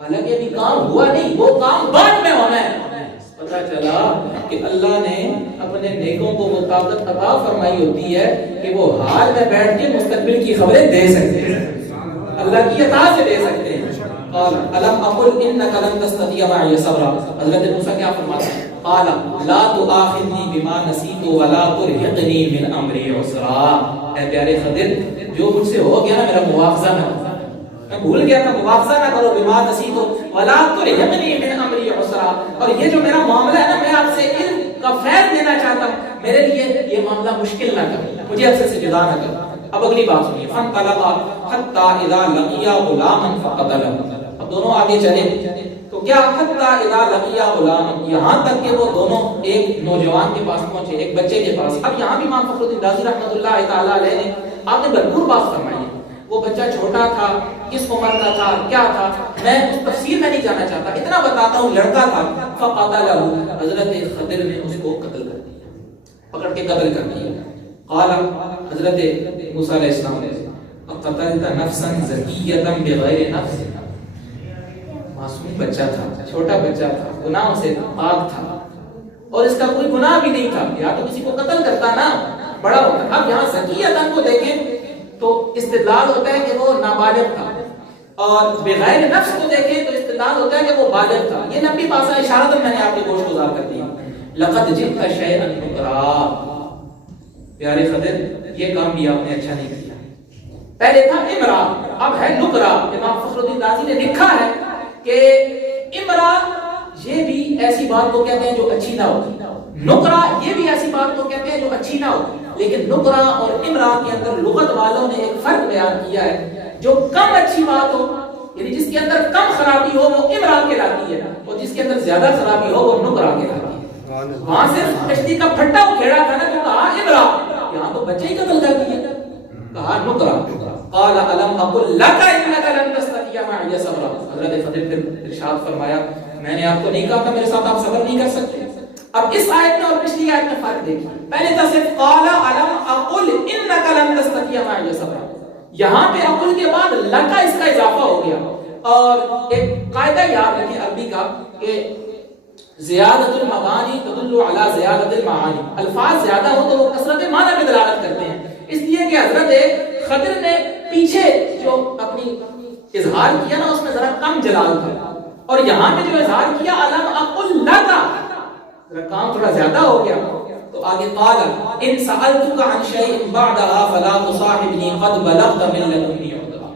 حالانکہ ابھی کام ہوا نہیں, وہ کام بعد میں ہونا ہے. پتہ چلا کہ اللہ نے اپنے نیکوں کو وہ طاقت عطا فرمائی ہوتی ہے کہ وہ حال میں بیٹھ کے مستقبل کی خبریں دے سکتے ہیں, اللہ کی عطا سے دے سکتے ہیں. قال الم اقل انك لن تستطيع معي صبرا حضرت موسیٰ کیا فرماتے ہیں قال لا تؤاخذني بما نسيت ولا ترهقني من امري عسرا اے پیارے خضر جو مجھ سے ہو گیا نا میرا مواخذہ نہ کرو, میں بھول گیا تھا مواخذہ نہ کرو. بما نسيت ولا ترهقني من امري عسرا اور یہ جو میرا معاملہ ہے نا میں آپ سے علم کا فیض دینا چاہتا ہوں, میرے لیے یہ معاملہ مشکل نہ کرو, مجھے آپ سے جدا نہ کرو. اب اگلی بات سنیے فانطلقا حتى اذا لقيا غلاما فقتله اب دونوں آگے چلے تو کیا حتی اذا لقیا غلام یہاں تک کہ وہ دونوں ایک نوجوان کے پاس پہنچے, ایک بچے کے پاس. اب یہاں بھی امام فخر الدین رازی رحمۃ اللہ تعالی علیہ نے آپ نے بھرپور بات فرمائی ہے. وہ بچہ چھوٹا تھا, کس عمر کا تھا, کیا تھا, میں اس تفصیل میں نہیں جانا چاہتا, اتنا بتاتا ہوں لڑکا تھا. فقتلہ حضرت خضر نے اس کو قتل کر دیا, پکڑ کے قتل کر دیا. قال حضرت موسیٰ علیہ السلام نے قتلت نفسا زکیۃ بغیر نفس معصوم بچہ تھا, چھوٹا بچہ تھا, گناہوں سے پاک تھا اور اس کا کوئی گناہ بھی نہیں تھا, یا تو کسی کو قتل کرتا نا بڑا ہوتا. اب یہاں زکیۃ کو دیکھیں تو استدلال ہوتا ہے کہ وہ نابالغ تھا, اور بغیر نفس کو دیکھیں تو استدلال ہوتا ہے کہ وہ بالغ تھا. یہ لمبی بات ہے, اشارتاً میں نے آپ کی گوش گزار کر دی. لقد جئت شیئا نکرا پیارے خضر یہ کام بھی آپ نے اچھا نہیں کیا. پہلے تھا امرا, اب ہے نکرا. امام فخر الدین رازی نے لکھا ہے کہ امرا یہ بھی ایسی بات کو کہتے ہیں جو اچھی نہ ہو, نکرا یہ بھی ایسی بات کو کہتے ہیں جو اچھی نہ ہو. لیکن نکرا اور امرا کے اندر لغت والوں نے ایک فرق بیان کیا ہے. جو کم اچھی بات ہو یعنی جس کے اندر کم خرابی ہو وہ امرا کہلاتی ہے, اور جس کے اندر زیادہ خرابی ہو وہ نکرا کہلاتی ہے. وہاں صرف کشتی کا پھٹا کھیڑا تھا نا تو کہا امرا, یہاں تو بچے ہی قتل کر دیے, کہا نکرا. قال الم اقل لك انك لن تستطيع معي صبرا حضرت خضر پھر ارشاد فرمایا میں نے آپ کو نہیں کہا تھا میرے ساتھ آپ صبر نہیں کر سکتے. اب اس آیت میں اور پچھلی آیت میں فرق دیکھیے. پہلے تھا صرف قال الم اقل انك لن تستطيع معي صبرا, یہاں پہ اقل کے بعد لک اس کا اضافہ ہو گیا. اور ایک قاعدہ یاد رکھیں عربی کا کہ زیادت المعانی تدل علی زیادت المعانی, الفاظ زیادہ ہو تو وہ کثرت معنی پہ دلالت کرتے ہیں. اس لیے کہ حضرت خضر نے پیچھے جو اپنی اظہار کیا نا اس میں ذرا کم جلال تھا، اور یہاں پہ جو اظہار کیا علم اقل لک، ذرا کام تھوڑا زیادہ ہو گیا. تو آگے قال ان سألتک عن شیء بعدها فلا تصاحبنی قد بلغت من لدنی عذرا.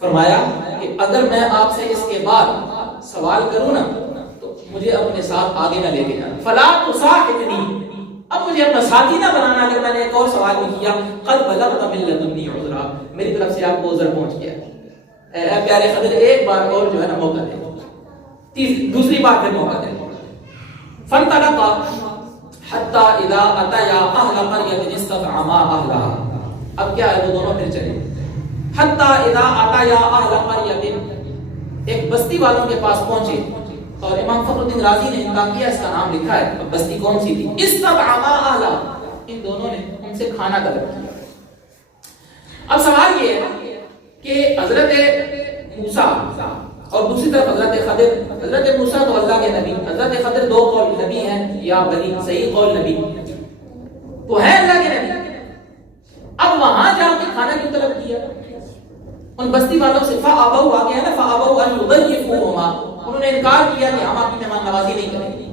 فرمایا کہ اگر میں آپ سے اس کے بعد سوال کروں نا تو مجھے اپنے ساتھ آگے نہ لے کے جانا. فلا تصاحبنی، اب مجھے اپنا ساتھی نہ بنانا اگر میں نے ایک اور سوال بھی کیا. قد بلغت من لدنی عذرا، میری طرف سے آپ کو عذر پہنچ گیا. اے پیارے خضر ایک بار اور جو ہے نا موقع دے، دوسری بار پھر موقع دے. فانطلقا حتی اذا اتیا اہل قریۃ استطعما اہلها. اب کیا ہے وہ دونوں پھر چلے. حتی اذا اتیا اہل قریۃ، ایک بستی والوں کے پاس پہنچے، اور امام فخر الدین رازی نے تاکیہ اس کا نام لکھا ہے. اب بستی کون سی تھی؟ استطعما اہلها، ان دونوں نے ان سے کھانا طلب کیا. اب سوال یہ ہے کہ حضرت موسیٰ اور دوسری طرف حضرت خضر. حضرت موسیٰ تو اللہ کے نبی، حضرت خضر دو قول نبی ہیں یا بنی صحیح قول نبی تو ہے اللہ کے نبی. اب وہاں جا کے کھانا کیوں طلب کیا ان بستی والوں سے؟ فَأَبَوْا آ گیا نا، فَأَبَوْا أَنْ يُضَيِّفُوهُمَا، انہوں نے انکار کیا کہ ہم آپ کی مہمان نوازی نہیں کریں گے.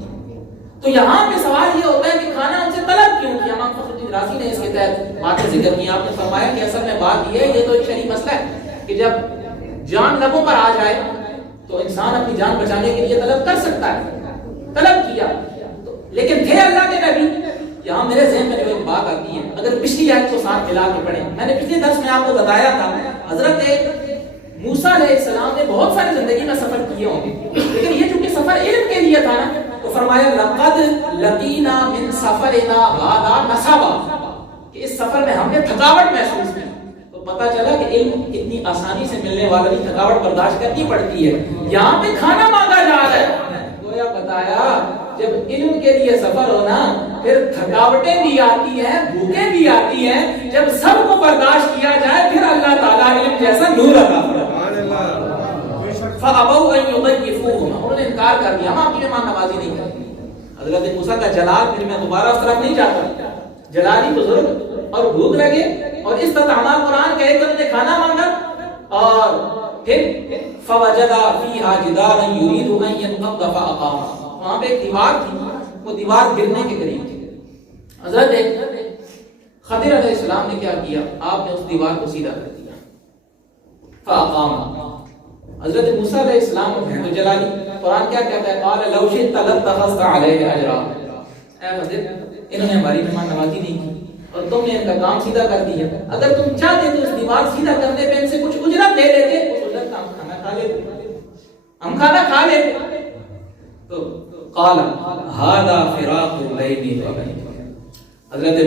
تو یہاں پہ سوال یہ ہوتا ہے کہ کھانا ان سے طلب کیوں کیا؟ امام فخر الدین رازی نے اس کے تحت بات کا ذکر کیا. آپ نے فرمایا کہ اصل میں بات یہ ہے، یہ تو ایک شرعی مسئلہ ہے کہ جب جان لبوں پر آ جائے تو انسان اپنی جان بچانے کے لیے طلب کر سکتا ہے. طلب کیا لیکن تھے اللہ کے نبی. یہاں میرے ذہن میں جو ایک بات آتی ہے، اگر پچھلی آیت کو ساتھ ملا کے پڑھیں، میں نے پچھلے درس میں آپ کو بتایا تھا حضرت موسیٰ علیہ السلام نے بہت ساری زندگی میں سفر کیے ہوں گے، لیکن یہ چونکہ سفر علم کے لیے تھا نا تو فرمایا لقد لقینا من سفرنا هذا نصبا، کہ اس سفر میں ہم نے تھکاوٹ محسوس کی. تو پتہ چلا کہ علم اتنی آسانی سے ملنے والا نہیں، تھکاوٹ برداشت کرنی پڑتی ہے. یہاں پہ کھانا مانگا جا رہا ہے، گویا بتایا جب علم کے لیے سفر ہونا پھر تھکاوٹیں بھی آتی ہیں، بھوکیں بھی آتی ہیں. جب سب کو برداشت کیا جائے پھر اللہ تعالیٰ علم جیسا نور عطا فرمائے. فَأَبَوْا أَنْ يُضَيِّفُوهُمَا، انہوں نے انکار کر دیا، ہم آپ کی مہمان نوازی نہیں کریں گے. حضرت موسیٰ کا جلال، پھر میں دوبارہ اس طرف نہیں جاتا، جلالی بزرگ اور بھوک لگے اور استطعما قرآن کہے کہ انہوں نے کھانا مانگا. اور پھر فَوَجَدَ فِيهَا جِدَارًا يُرِيدُ أَنْ يَنْقَضَّ فَأَقَامَهُ، وہاں پہ ایک دیوار تھی، وہ دیوار گرنے کے قریب تھی. حضرت خضر علیہ السلام نے کیا کیا؟ آپ نے اس دیوار کو سیدھا کر دیا. فَأَقَامَ، حضرت موسیٰ علیہ السلام ہیں تو جلالی. قرآن کیا کہتا ہے؟ قال لو شئت لاتخذت علیہ اجرا. اے خضر انہوں نے ہماری مہمان نوازی نہیں کی اور تم نے ان کا کام سیدھا کر دیا. اگر تم چاہتے تو اس دیوار سیدھا کرنے پہ ان سے کچھ اجرت لے لیتے، اس اجرت کا ہم کھانا کھا لیتے، ہم کھانا کھا لیتے. تو قال هذا فراق بینی و بینک، حضرت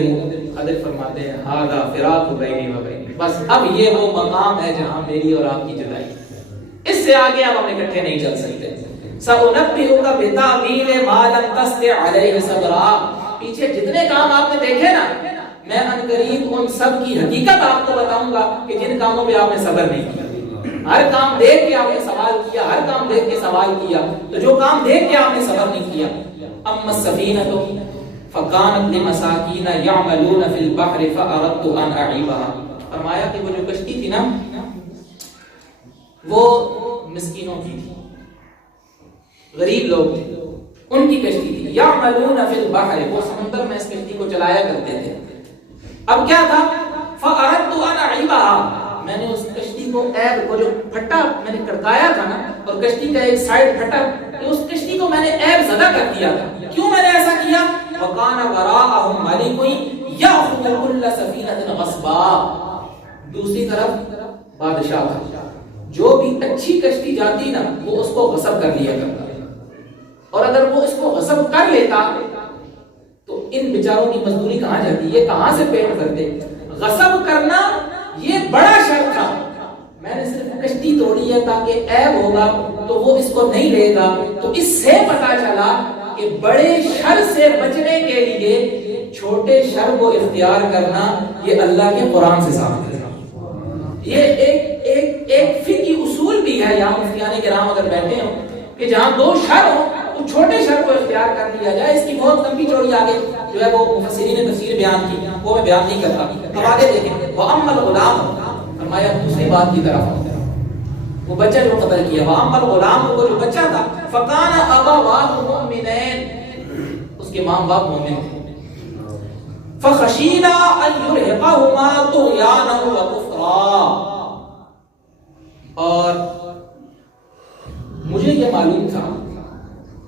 خضر فرماتے ہیں هذا فراق بینی و بینک، بس اب یہ وہ مقام ہے جہاں میری اور آپ کی جدائی، اس سے آگے اب ہم اکٹھے نہیں چل سکتے. سَأُنَبِّئُكَ بِتَأْوِيلِ مَا لَمْ تَسْطِع عَلَيْهِ صَبْرًا، پیچھے جتنے کام آپ نے دیکھے نا میں عنقریب ان سب کی حقیقت آپ کو بتاؤں گا کہ جن کاموں پہ آپ نے صبر نہیں کیا. ہر کام دیکھ کے آپ نے سوال کیا، ہر کام دیکھ کے سوال کیا، تو جو کام دیکھ کے آپ نے صبر نہیں کیا. اما السفینۃ فکانت لمساکین یعملون فی البحر فاردت ان اعیبها، فرمایا کہ وہ جو کشتی تھی نا وہ مسکینوں کی تھی، غریب لوگ تھے، ان کی کشتی تھی. یعملون فی البحر، وہ سمندر میں اس کشتی کو چلایا کرتے تھے. اب کیا تھا؟ فاردت ان اعیبها، میں نے اس کشتی کو عیب کو جو پھٹا میں نے کڑکایا تھا نا اور کشتی کا ایک سائیڈ پھٹا، اس کشتی کو میں نے عیب زدہ کر دیا تھا. کیوں میں نے ایسا کیا؟ وَقَانَ وَرَاءَهُمْ مَلِكٌ يَأْخُذُ كُلَّ سَفِينَةٍ غَصْبًا، دوسری طرف بادشاہ تھا، جو بھی اچھی کشتی جاتی نا وہ اس کو غصب کر لیا کرتا، اور اگر وہ اس کو غصب کر لیتا تو ان بیچاروں کی مزدوری کہاں جاتی، یہ کہاں سے پیٹ کرتے. غصب کرنا یہ بڑا شر تھا. میں نے صرف کشتی توڑی ہے تاکہ عیب ہوگا تو وہ اس کو نہیں لے گا. تو اس سے پتا چلا کہ بڑے شر سے بچنے کے لیے چھوٹے شر کو اختیار کرنا یہ اللہ کے قرآن سے ثابت ہے. یہ ایک فقہی اصول بھی ہے یہاں مفتیان کرام اگر بیٹھے ہوں کہ جہاں دو شر ہوں تو چھوٹے شر کو اختیار کر لیا جائے. اس کی بہت لمبی چوڑی آگے جو ہے وہ مفسرین نے تفسیر بیان کی، وہ میں بیان نہیں کرتا. اب آگے دیکھیں وَأَمَّا الْغُلَامُ، فرمایا دوسری بات کی طرف وہ بچہ جو قتل کیا، وَأَمَّا الْغُلَامُ وہ جو بچہ تھا فَكَانَ أَبَوَاهُ مُؤْمِنَيْنِ اس کے ماں باپ مومن تھے، فَخَشِينَا أَن يُرْهِقَهُمَا طُغْيَانًا وَكُفْرًا، اور مجھے یہ معلوم تھا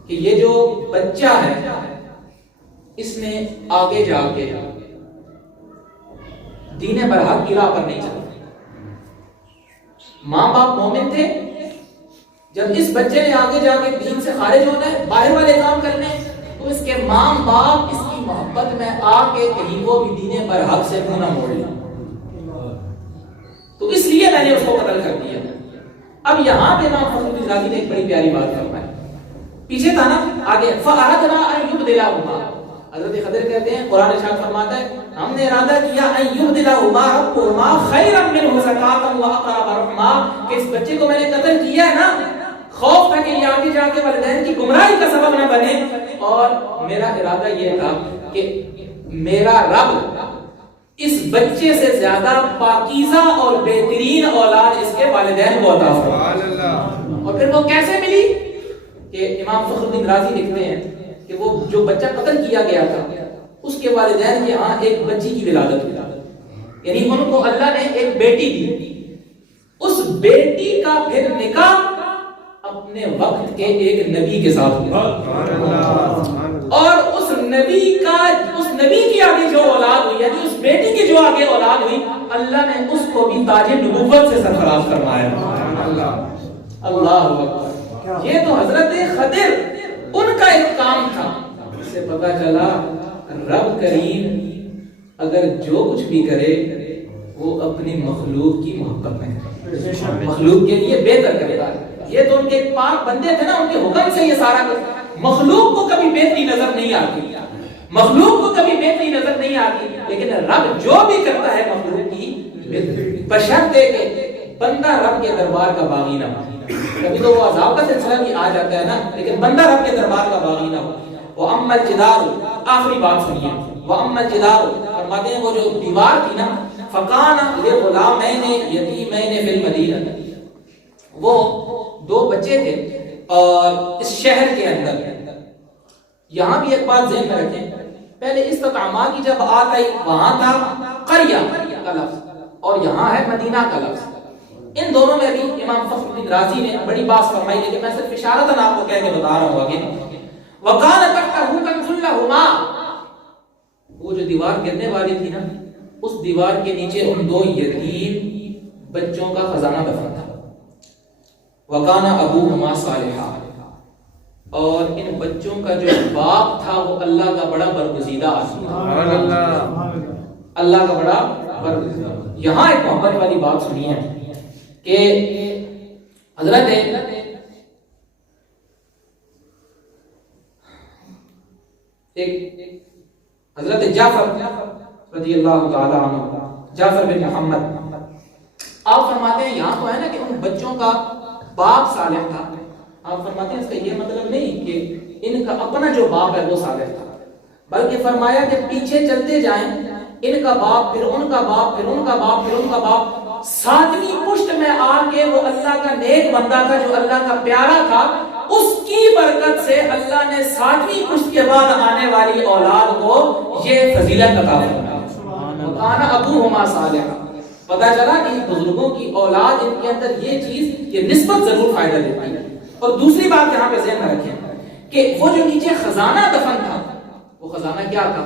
کہ یہ جو بچہ ہے اس نے آگے جا کے دین برحق کی راہ پر نہیں چلا۔ ماں باپ مومن تھے، جب اس بچے نے آگے جا کے دین سے خارج ہونا ہے، باہر والے کام کرنے، تو اس کے ماں باپ اس کی محبت میں آ کے کہیں وہ بھی دین برحق سے منہ نہ موڑ لیں، تو اس لیے میں نے اس کو قتل کر دیا۔ اب یہاں پہ امام فخر الدین رازی نے ایک بڑی پیاری بات فرمائی، پیچھے تھا نا آگے فَأَرَدْنَا أَن يُبْدِلَهُمَا، حضرت خضر کہتے ہیں، قرآن ارشاد فرماتا ہے ہم نے ارادہ کیا أَن يُبْدِلَهُمَا رَبُّهُمَا خَيْرًا مِّنْهُ زَكَاةً وَأَقْرَبَ رُحْمًا، کہ اس بچے کو میں نے قتل کیا ہے نا، خوف تھا کہ یہ آگے جا کے والدین کی گمراہی کا سبب نہ بنے، اور میرا ارادہ یہ تھا کہ میرا رب اس بچے سے زیادہ پاکیزہ اور بہترین اولاد اس کے والدین کو عطا فرمائے۔ اور پھر وہ کیسے ملی کہ امام فخر الدین رازی لکھتے ہیں کہ وہ جو بچہ قتل کیا گیا تھا اس کے والدین کے ہاں ایک بچی کی ولادت ہوئی، یعنی ان کو اللہ نے ایک بیٹی دی، اس بیٹی کا پھر نکاح اپنے وقت کے ایک نبی کے ساتھ ہوا، اور اس نبی کی آگے جو اولاد ہوئی، یعنی اس بیٹی کی جو آگے اولاد ہوئی، اللہ نے اس کو بھی تاج نبوت سے سرفراز فرمایا۔ اللہ اکبر، یہ تو حضرت خضر ان کا ایک کام تھا۔ اس سے پتہ چلا رب کریم اگر جو کچھ بھی کرے وہ اپنی مخلوق کی محبت میں کرے، مخلوق کے لیے بہتر کرتا ہے۔ یہ تو ان کے پاک بندے تھے نا، ان کے حکم سے یہ سارا کچھ، مخلوق کو کبھی بہتری نظر نہیں آتی، مخلوق کو کبھی بہتری نظر نہیں آتی، لیکن رب جو بھی کرتا ہے مخلوق کی بشرط ہے کہ بندہ رب کے دربار کا باغی نہ ہو۔ کبھی تو وہ عذاب کا سلسلہ بھی آ جاتا ہے نا، لیکن بندہ رب کے دربار کا باغی نہ ہو۔ وَأَمَّا الْجِدَارُ، آخری بات سنیے، وَأَمَّا الْجِدَارُ فرماتے ہیں وہ جو دیوار تھی نا، فَكَانَ لِغُلَامَيْنِ يَتِيمَيْنِ فِي الْمَدِينَةِ، وہ دو بچے تھے اور اس شہر کے اندر۔ یہاں بھی ایک بات ذہن میں رکھیں، پہلے استطعما کی جب آت آئی وہاں تھا قریہ کا لفظ اور یہاں ہے مدینہ کا لفظ، ان دونوں میں بھی امام فخر الدین رازی نے بڑی بات فرمائی، لیکن میں صرف اشارتاً آپ کو کہہ کے بتا رہا ہوں آگے۔ وَقَالَ تَحْتَهُ كَنْزٌ لَهُمَا، وہ جو دیوار گرنے والی تھی نا، اس دیوار کے نیچے ان دو یتیم بچوں کا خزانہ دفن تھا۔ وَقَانَ أَبُوهُمَا صَالِحًا، اور ان بچوں کا جو باپ تھا وہ اللہ کا بڑا برگزیدہ آدمی تھا، اللہ کا بڑا برگزیدہ۔ یہاں ایک محبت والی بات سنی ہے کہ حضرت حضرت جعفر رضی اللہ تعالی عنہ، جعفر بن محمد، آپ فرماتے ہیں یہاں تو ہے نا کہ ان بچوں کا باپ صالح تھا، آپ فرماتے ہیں اس کا یہ مطلب نہیں کہ ان کا اپنا جو باپ ہے وہ صالح تھا، بلکہ فرمایا کہ پیچھے چلتے جائیں، ان کا باپ پھر ان کا باپ پھر ان کا باپ پھر ان کا باپ، ساتویں پشت میں آ کے وہ اللہ کا نیک بندہ تھا جو اللہ کا پیارا تھا، اس کی برکت سے اللہ نے ساتویں پشت کے بعد آنے والی اولاد کو یہ فضیلت عطا فرمائی۔ وَكَانَ أَبُوهُمَا صَالِحًا، پتہ چلا کہ بزرگوں کی اولاد ان کے اندر یہ چیز، یہ نسبت ضرور فائدہ دیتی ہے۔ اور دوسری بات یہاں پہ ذہن میں رکھیں کہ وہ جو نیچے خزانہ دفن تھا، وہ خزانہ کیا تھا؟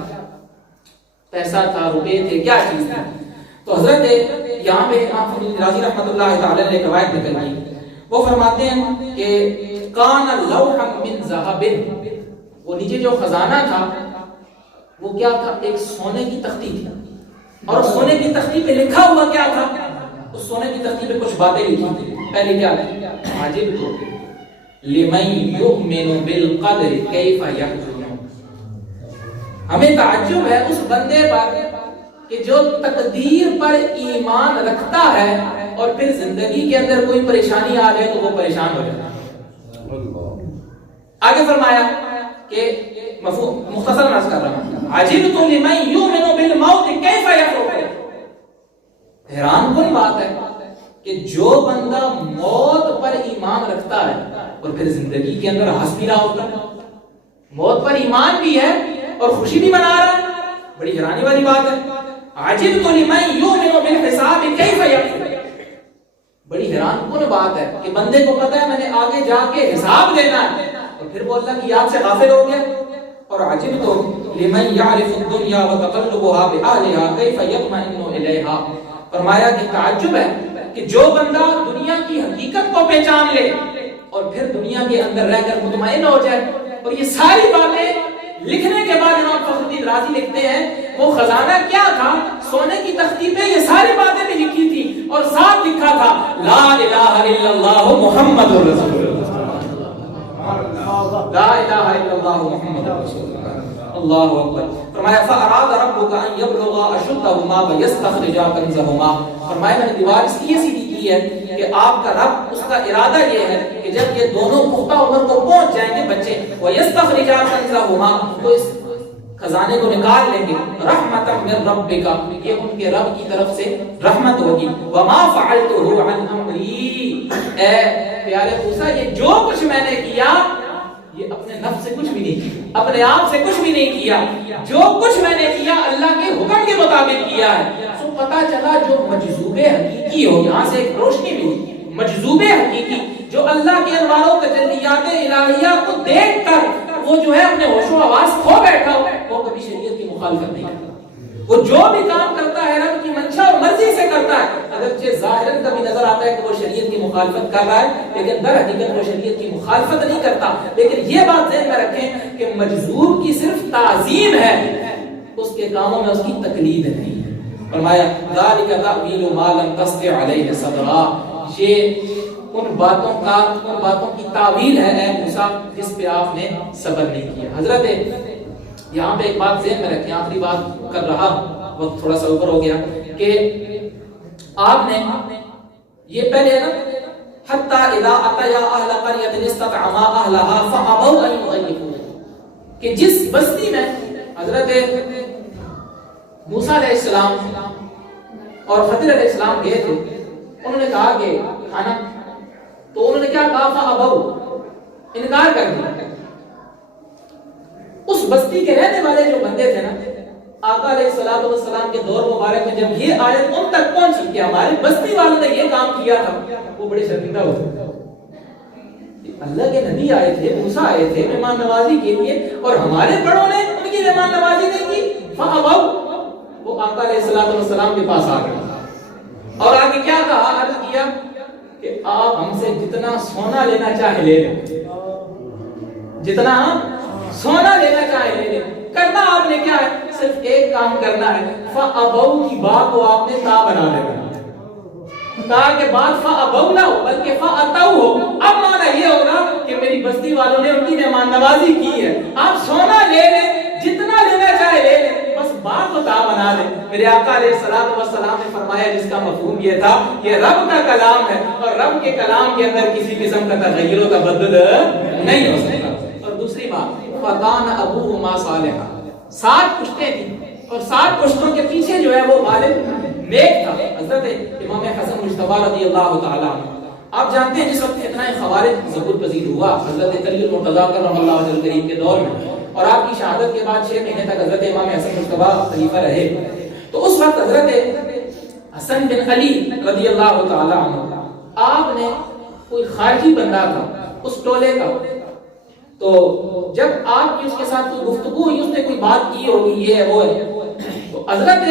پیسہ تھا، روپے تھے، کیا چیز تھی؟ تو حضرت یہاں پہ امام فخر الدین رازی رحمۃ اللہ تعالی نے روایت نقل کی، وہ فرماتے ہیں کہ کان لوحا من ذهب، وہ نیچے جو خزانہ تھا وہ کیا تھا؟ ایک سونے کی تختی تھی، اور سونے کی تختی پہ لکھا ہوا کیا تھا؟ اس سونے کی تختی پہ کچھ باتیں لکھی تھی۔ پہلے کیا تھی؟ عجب تو لمن یؤمن بالقدر کیف یحزن، ہمیں تعجب ہے اس بندے پر کہ جو تقدیر پر ایمان رکھتا ہے اور پھر زندگی کے اندر کوئی پریشانی آ جائے تو وہ پریشان ہو جاتا ہے۔ آگے فرمایا کہ مختصر نظر کر رہا ہوں، عجبت لمن یؤمن بالموت کیف یفرح، حیران کن بات ہے کہ جو بندہ موت پر ایمان رکھتا ہے اور پھر زندگی کے اندر ہنس بھی رہا ہوتا ہے، موت پر ایمان بھی ہے اور خوشی بھی منا رہا ہے، بڑی حیرانی والی بات ہے. عجبت لمن یؤمن بالحساب کیف یکفر، بڑی حیران کن بات ہے کہ بندے کو پتہ ہے میں نے آگے جا کے حساب دینا ہے اور پھر وہ اللہ کی یاد سے غافل ہو گیا. اور عجبت لمن یعرف الدنیا وتقلبها بأهلها کیف یطمئن الیہا، فرمایا کہ تعجب ہے کہ جو بندہ دنیا کی حقیقت کو پہچان لے اور پھر دنیا کے اندر رہ کر مطمئن ہو جائے. اور یہ ساری باتیں لکھنے کے بعد امام فخر الدین رازی لکھتے ہیں وہ خزانہ کیا تھا، سونے کی تختی پہ یہ ساری باتیں بھی لکھی تھی اور ساتھ لکھا تھا لا الہ الا اللہ محمد رسول اللہ، لا الہ الا اللہ محمد رسول اللہ. اللہ اکبر. فرمایا فاراد ربک ان یبلغا اشدہما ویستخرجا کنزہما، فرمایا میں نے دیوار اس لیے سیدھی کی ہے کہ آپ کا رب اس کا ارادہ یہ ہے کہ جب یہ دونوں پختہ عمر کو پہنچ جائیں گے بچے ویستخرجا کنزہما تو اس خزانے کو نکال لیں گے رحمتا من ربک، یہ ان کے رب کی طرف سے رحمت ہوگی. وما فعلتہ عن امری، اے پیارے موسیٰ یہ جو کچھ میں نے کیا یہ اپنے نفس سے کچھ بھی نہیں کیا، اپنے آپ سے کچھ بھی نہیں کیا، جو کچھ میں نے کیا اللہ کے حکم کے مطابق کیا ہے. سو پتہ چلا جو مجذوب حقیقی ہو، یہاں سے ایک روشنی بھی، مجذوب حقیقی جو اللہ کے انوار و تجلیات الہیہ کو دیکھ کر وہ جو ہے اپنے ہوش و حواس کھو بیٹھا ہو، وہ کبھی شریعت کی مخالفت نہیں کرتا. وہ جو بھی کام کرتا ہے رب کی منشا اور مرضی سے کرتا ہے، اگرچہ ظاہراً کبھی نظر آتا ہے کہ وہ شریعت کی مخالفت کر رہا ہے لیکن در حقیقت وہ شریعت کی مخالفت نہیں کرتا. لیکن یہ بات ذہن میں رکھیں کہ مجذوب کی صرف تعظیم ہے، اس کے کاموں میں اس کی تقلید نہیں ہے. فرمایا ذالک تأویل ما لم تستطع علیہ صبرا، یہ ان باتوں کی تعویل ہے اے موسیٰ جس پہ آپ نے صبر نہیں کیا. حضرت یہاں پہ ایک بات ذہن میں رکھیں، آخری بات کر رہا، وقت تھوڑا سا اوپر ہو گیا، کہ آپ نے یہ پہلے ہے نا حتی اذا اتیا اہل قریۃ استطعما اہلها فابوا ان یضیفوه، کہ جس بستی میں حضرت موسیٰ علیہ السلام اور خضر علیہ السلام گئے تھے، انہوں نے کہا کہ کھانا، تو انہوں نے کیا کہا فابوا، انکار کر دیا. اس بستی کے رہنے والے جو بندے تھے نا، آقا علیہ الصلوۃ والسلام کے دور مبارک میں جب یہ آیت ان تک پہنچی کہ ہماری بستی والوں نے یہ کام کیا تھا، وہ بڑے شرمندہ ہوئے. اللہ کے نبی آئے تھے، موسیٰ آئے تھے مہمان نوازی کے لیے، اور ہمارے بڑوں نے ان کی مہمان نوازی نہیں کی. فابوا، وہ آقا علیہ الصلوۃ والسلام کے پاس آ گئے اور آگے کیا کہا، عرض کیا کہ آپ ہم سے جتنا سونا لینا چاہے لے لیں، جتنا سونا لینا چاہے لے لیں. کرنا آپ نے کیا ہے، صرف ایک کام کرنا ہے، فَأَبَوْا کی بات کو آپ نے تا بنا دینا، تاکہ بات فَأَبَوْا نہ ہو بلکہ فَأَتَوْا ہو. اب معنی یہ ہوگا کہ میری بستی والوں نے ان کی مہمان نوازی کی ہے، آپ سونا لے لیں، جتنا لینا چاہے لے لیں، بس بات کو تا بنا لیں. میرے آقا علیہ الصلوۃ والسلام نے فرمایا جس کا مفہوم یہ تھا کہ رب کا کلام ہے اور رب کے کلام کے اندر کسی قسم کا تغیر و تبدل نہیں ہو سکتا. اور دوسری بات فَكَانَ أَبُوهُمَا صَالِحًا، 7 پشتیں تھیں اور 7 پشتوں کے پیچھے جو ہے وہ والد نیک تھا. حضرت امام حسن مجتبی رضی اللہ تعالیٰ عنہ، آپ جانتے ہیں جس وقت اتنا خوارج ظہور پذیر ہوا حضرت قلی المرتضیٰ کرم اللہ وجہ الکریم کے دور میں، اور آپ کی شہادت کے بعد 6 مہینے تک حضرت امام حسن مجتبی خلیفہ رہے، تو اس وقت حضرت حسن بن علی رضی اللہ تعالیٰ عنہ، آپ نے کوئی خارجی بندہ تھا اس ٹولے کا، تو جب آپ کی اس کے ساتھ کوئی گفتگو ہوئی، اس نے کوئی بات کی ہوگی یہ ہے وہ ہے، تو حضرت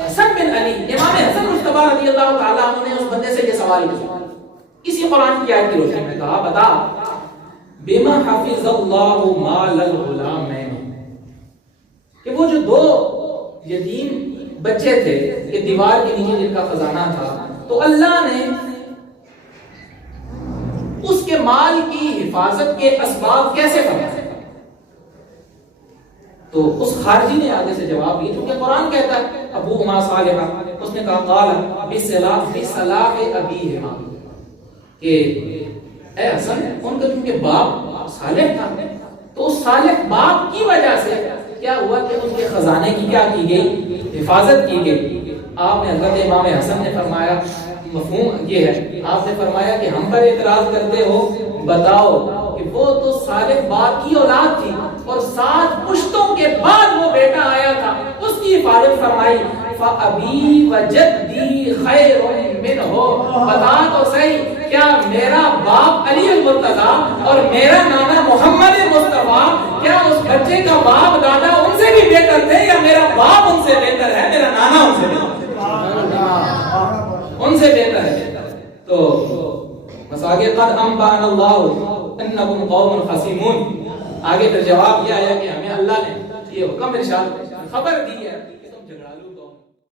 حسن بن علی امام حسن مجتبی رضی اللہ تعالیٰ عنہ نے اس بندے سے یہ سوال کیا، اسی قرآن کی آیت کی روشنی میں کہا بتا بما حفظ اللہ مال الغلامین، کہ وہ جو 2 یتیم بچے تھے کہ دیوار کے نیچے جن کا خزانہ تھا، تو اللہ نے اس کے مال کی حفاظت کے اسباب کیسے فرمائے. تو اس خارجی نے آگے سے جواب دیا، کیونکہ قرآن کہتا ہے ابوہما صالحا، اس نے کہا قال بصلاح ابیہما، کہ اے حسن ان کا کیونکہ باپ صالح تھا، تو اس صالح باپ کی وجہ سے کیا ہوا کہ ان کے خزانے کی کیا کی گئی، حفاظت کی گئی. آپ نے حضرت امام حسن نے فرمایا مفہوم یہ ہے. آپ نے فرمایا کہ ہم پر اعتراض کرتے ہو, بتاؤ کہ وہ تو صالح باپ کی اولاد تھی اور 7 پشتوں کے بعد وہ بیٹا آیا تھا, اس کی حفاظت فرمائی. فَأَبِي وَجَدِّي خَيْرٌ مِّنْهُ, بتا تو صحیح کیا میرا باپ علی المرتضیٰ اور میرا نانا محمد مصطفیٰ, کیا اس بچے کا باپ دادا ان سے بھی بہتر تھے, یا میرا باپ ان سے بہتر ہے, میرا نانا ان سے بہتر ہے. تو بس آگے قد انبأنا اللہ انکم قوم خصیمون, آگے پھر جواب یہ آیا کہ ہمیں اللہ نے یہ حکم ارشاد خبر دی ہے کہ تم جھگڑالو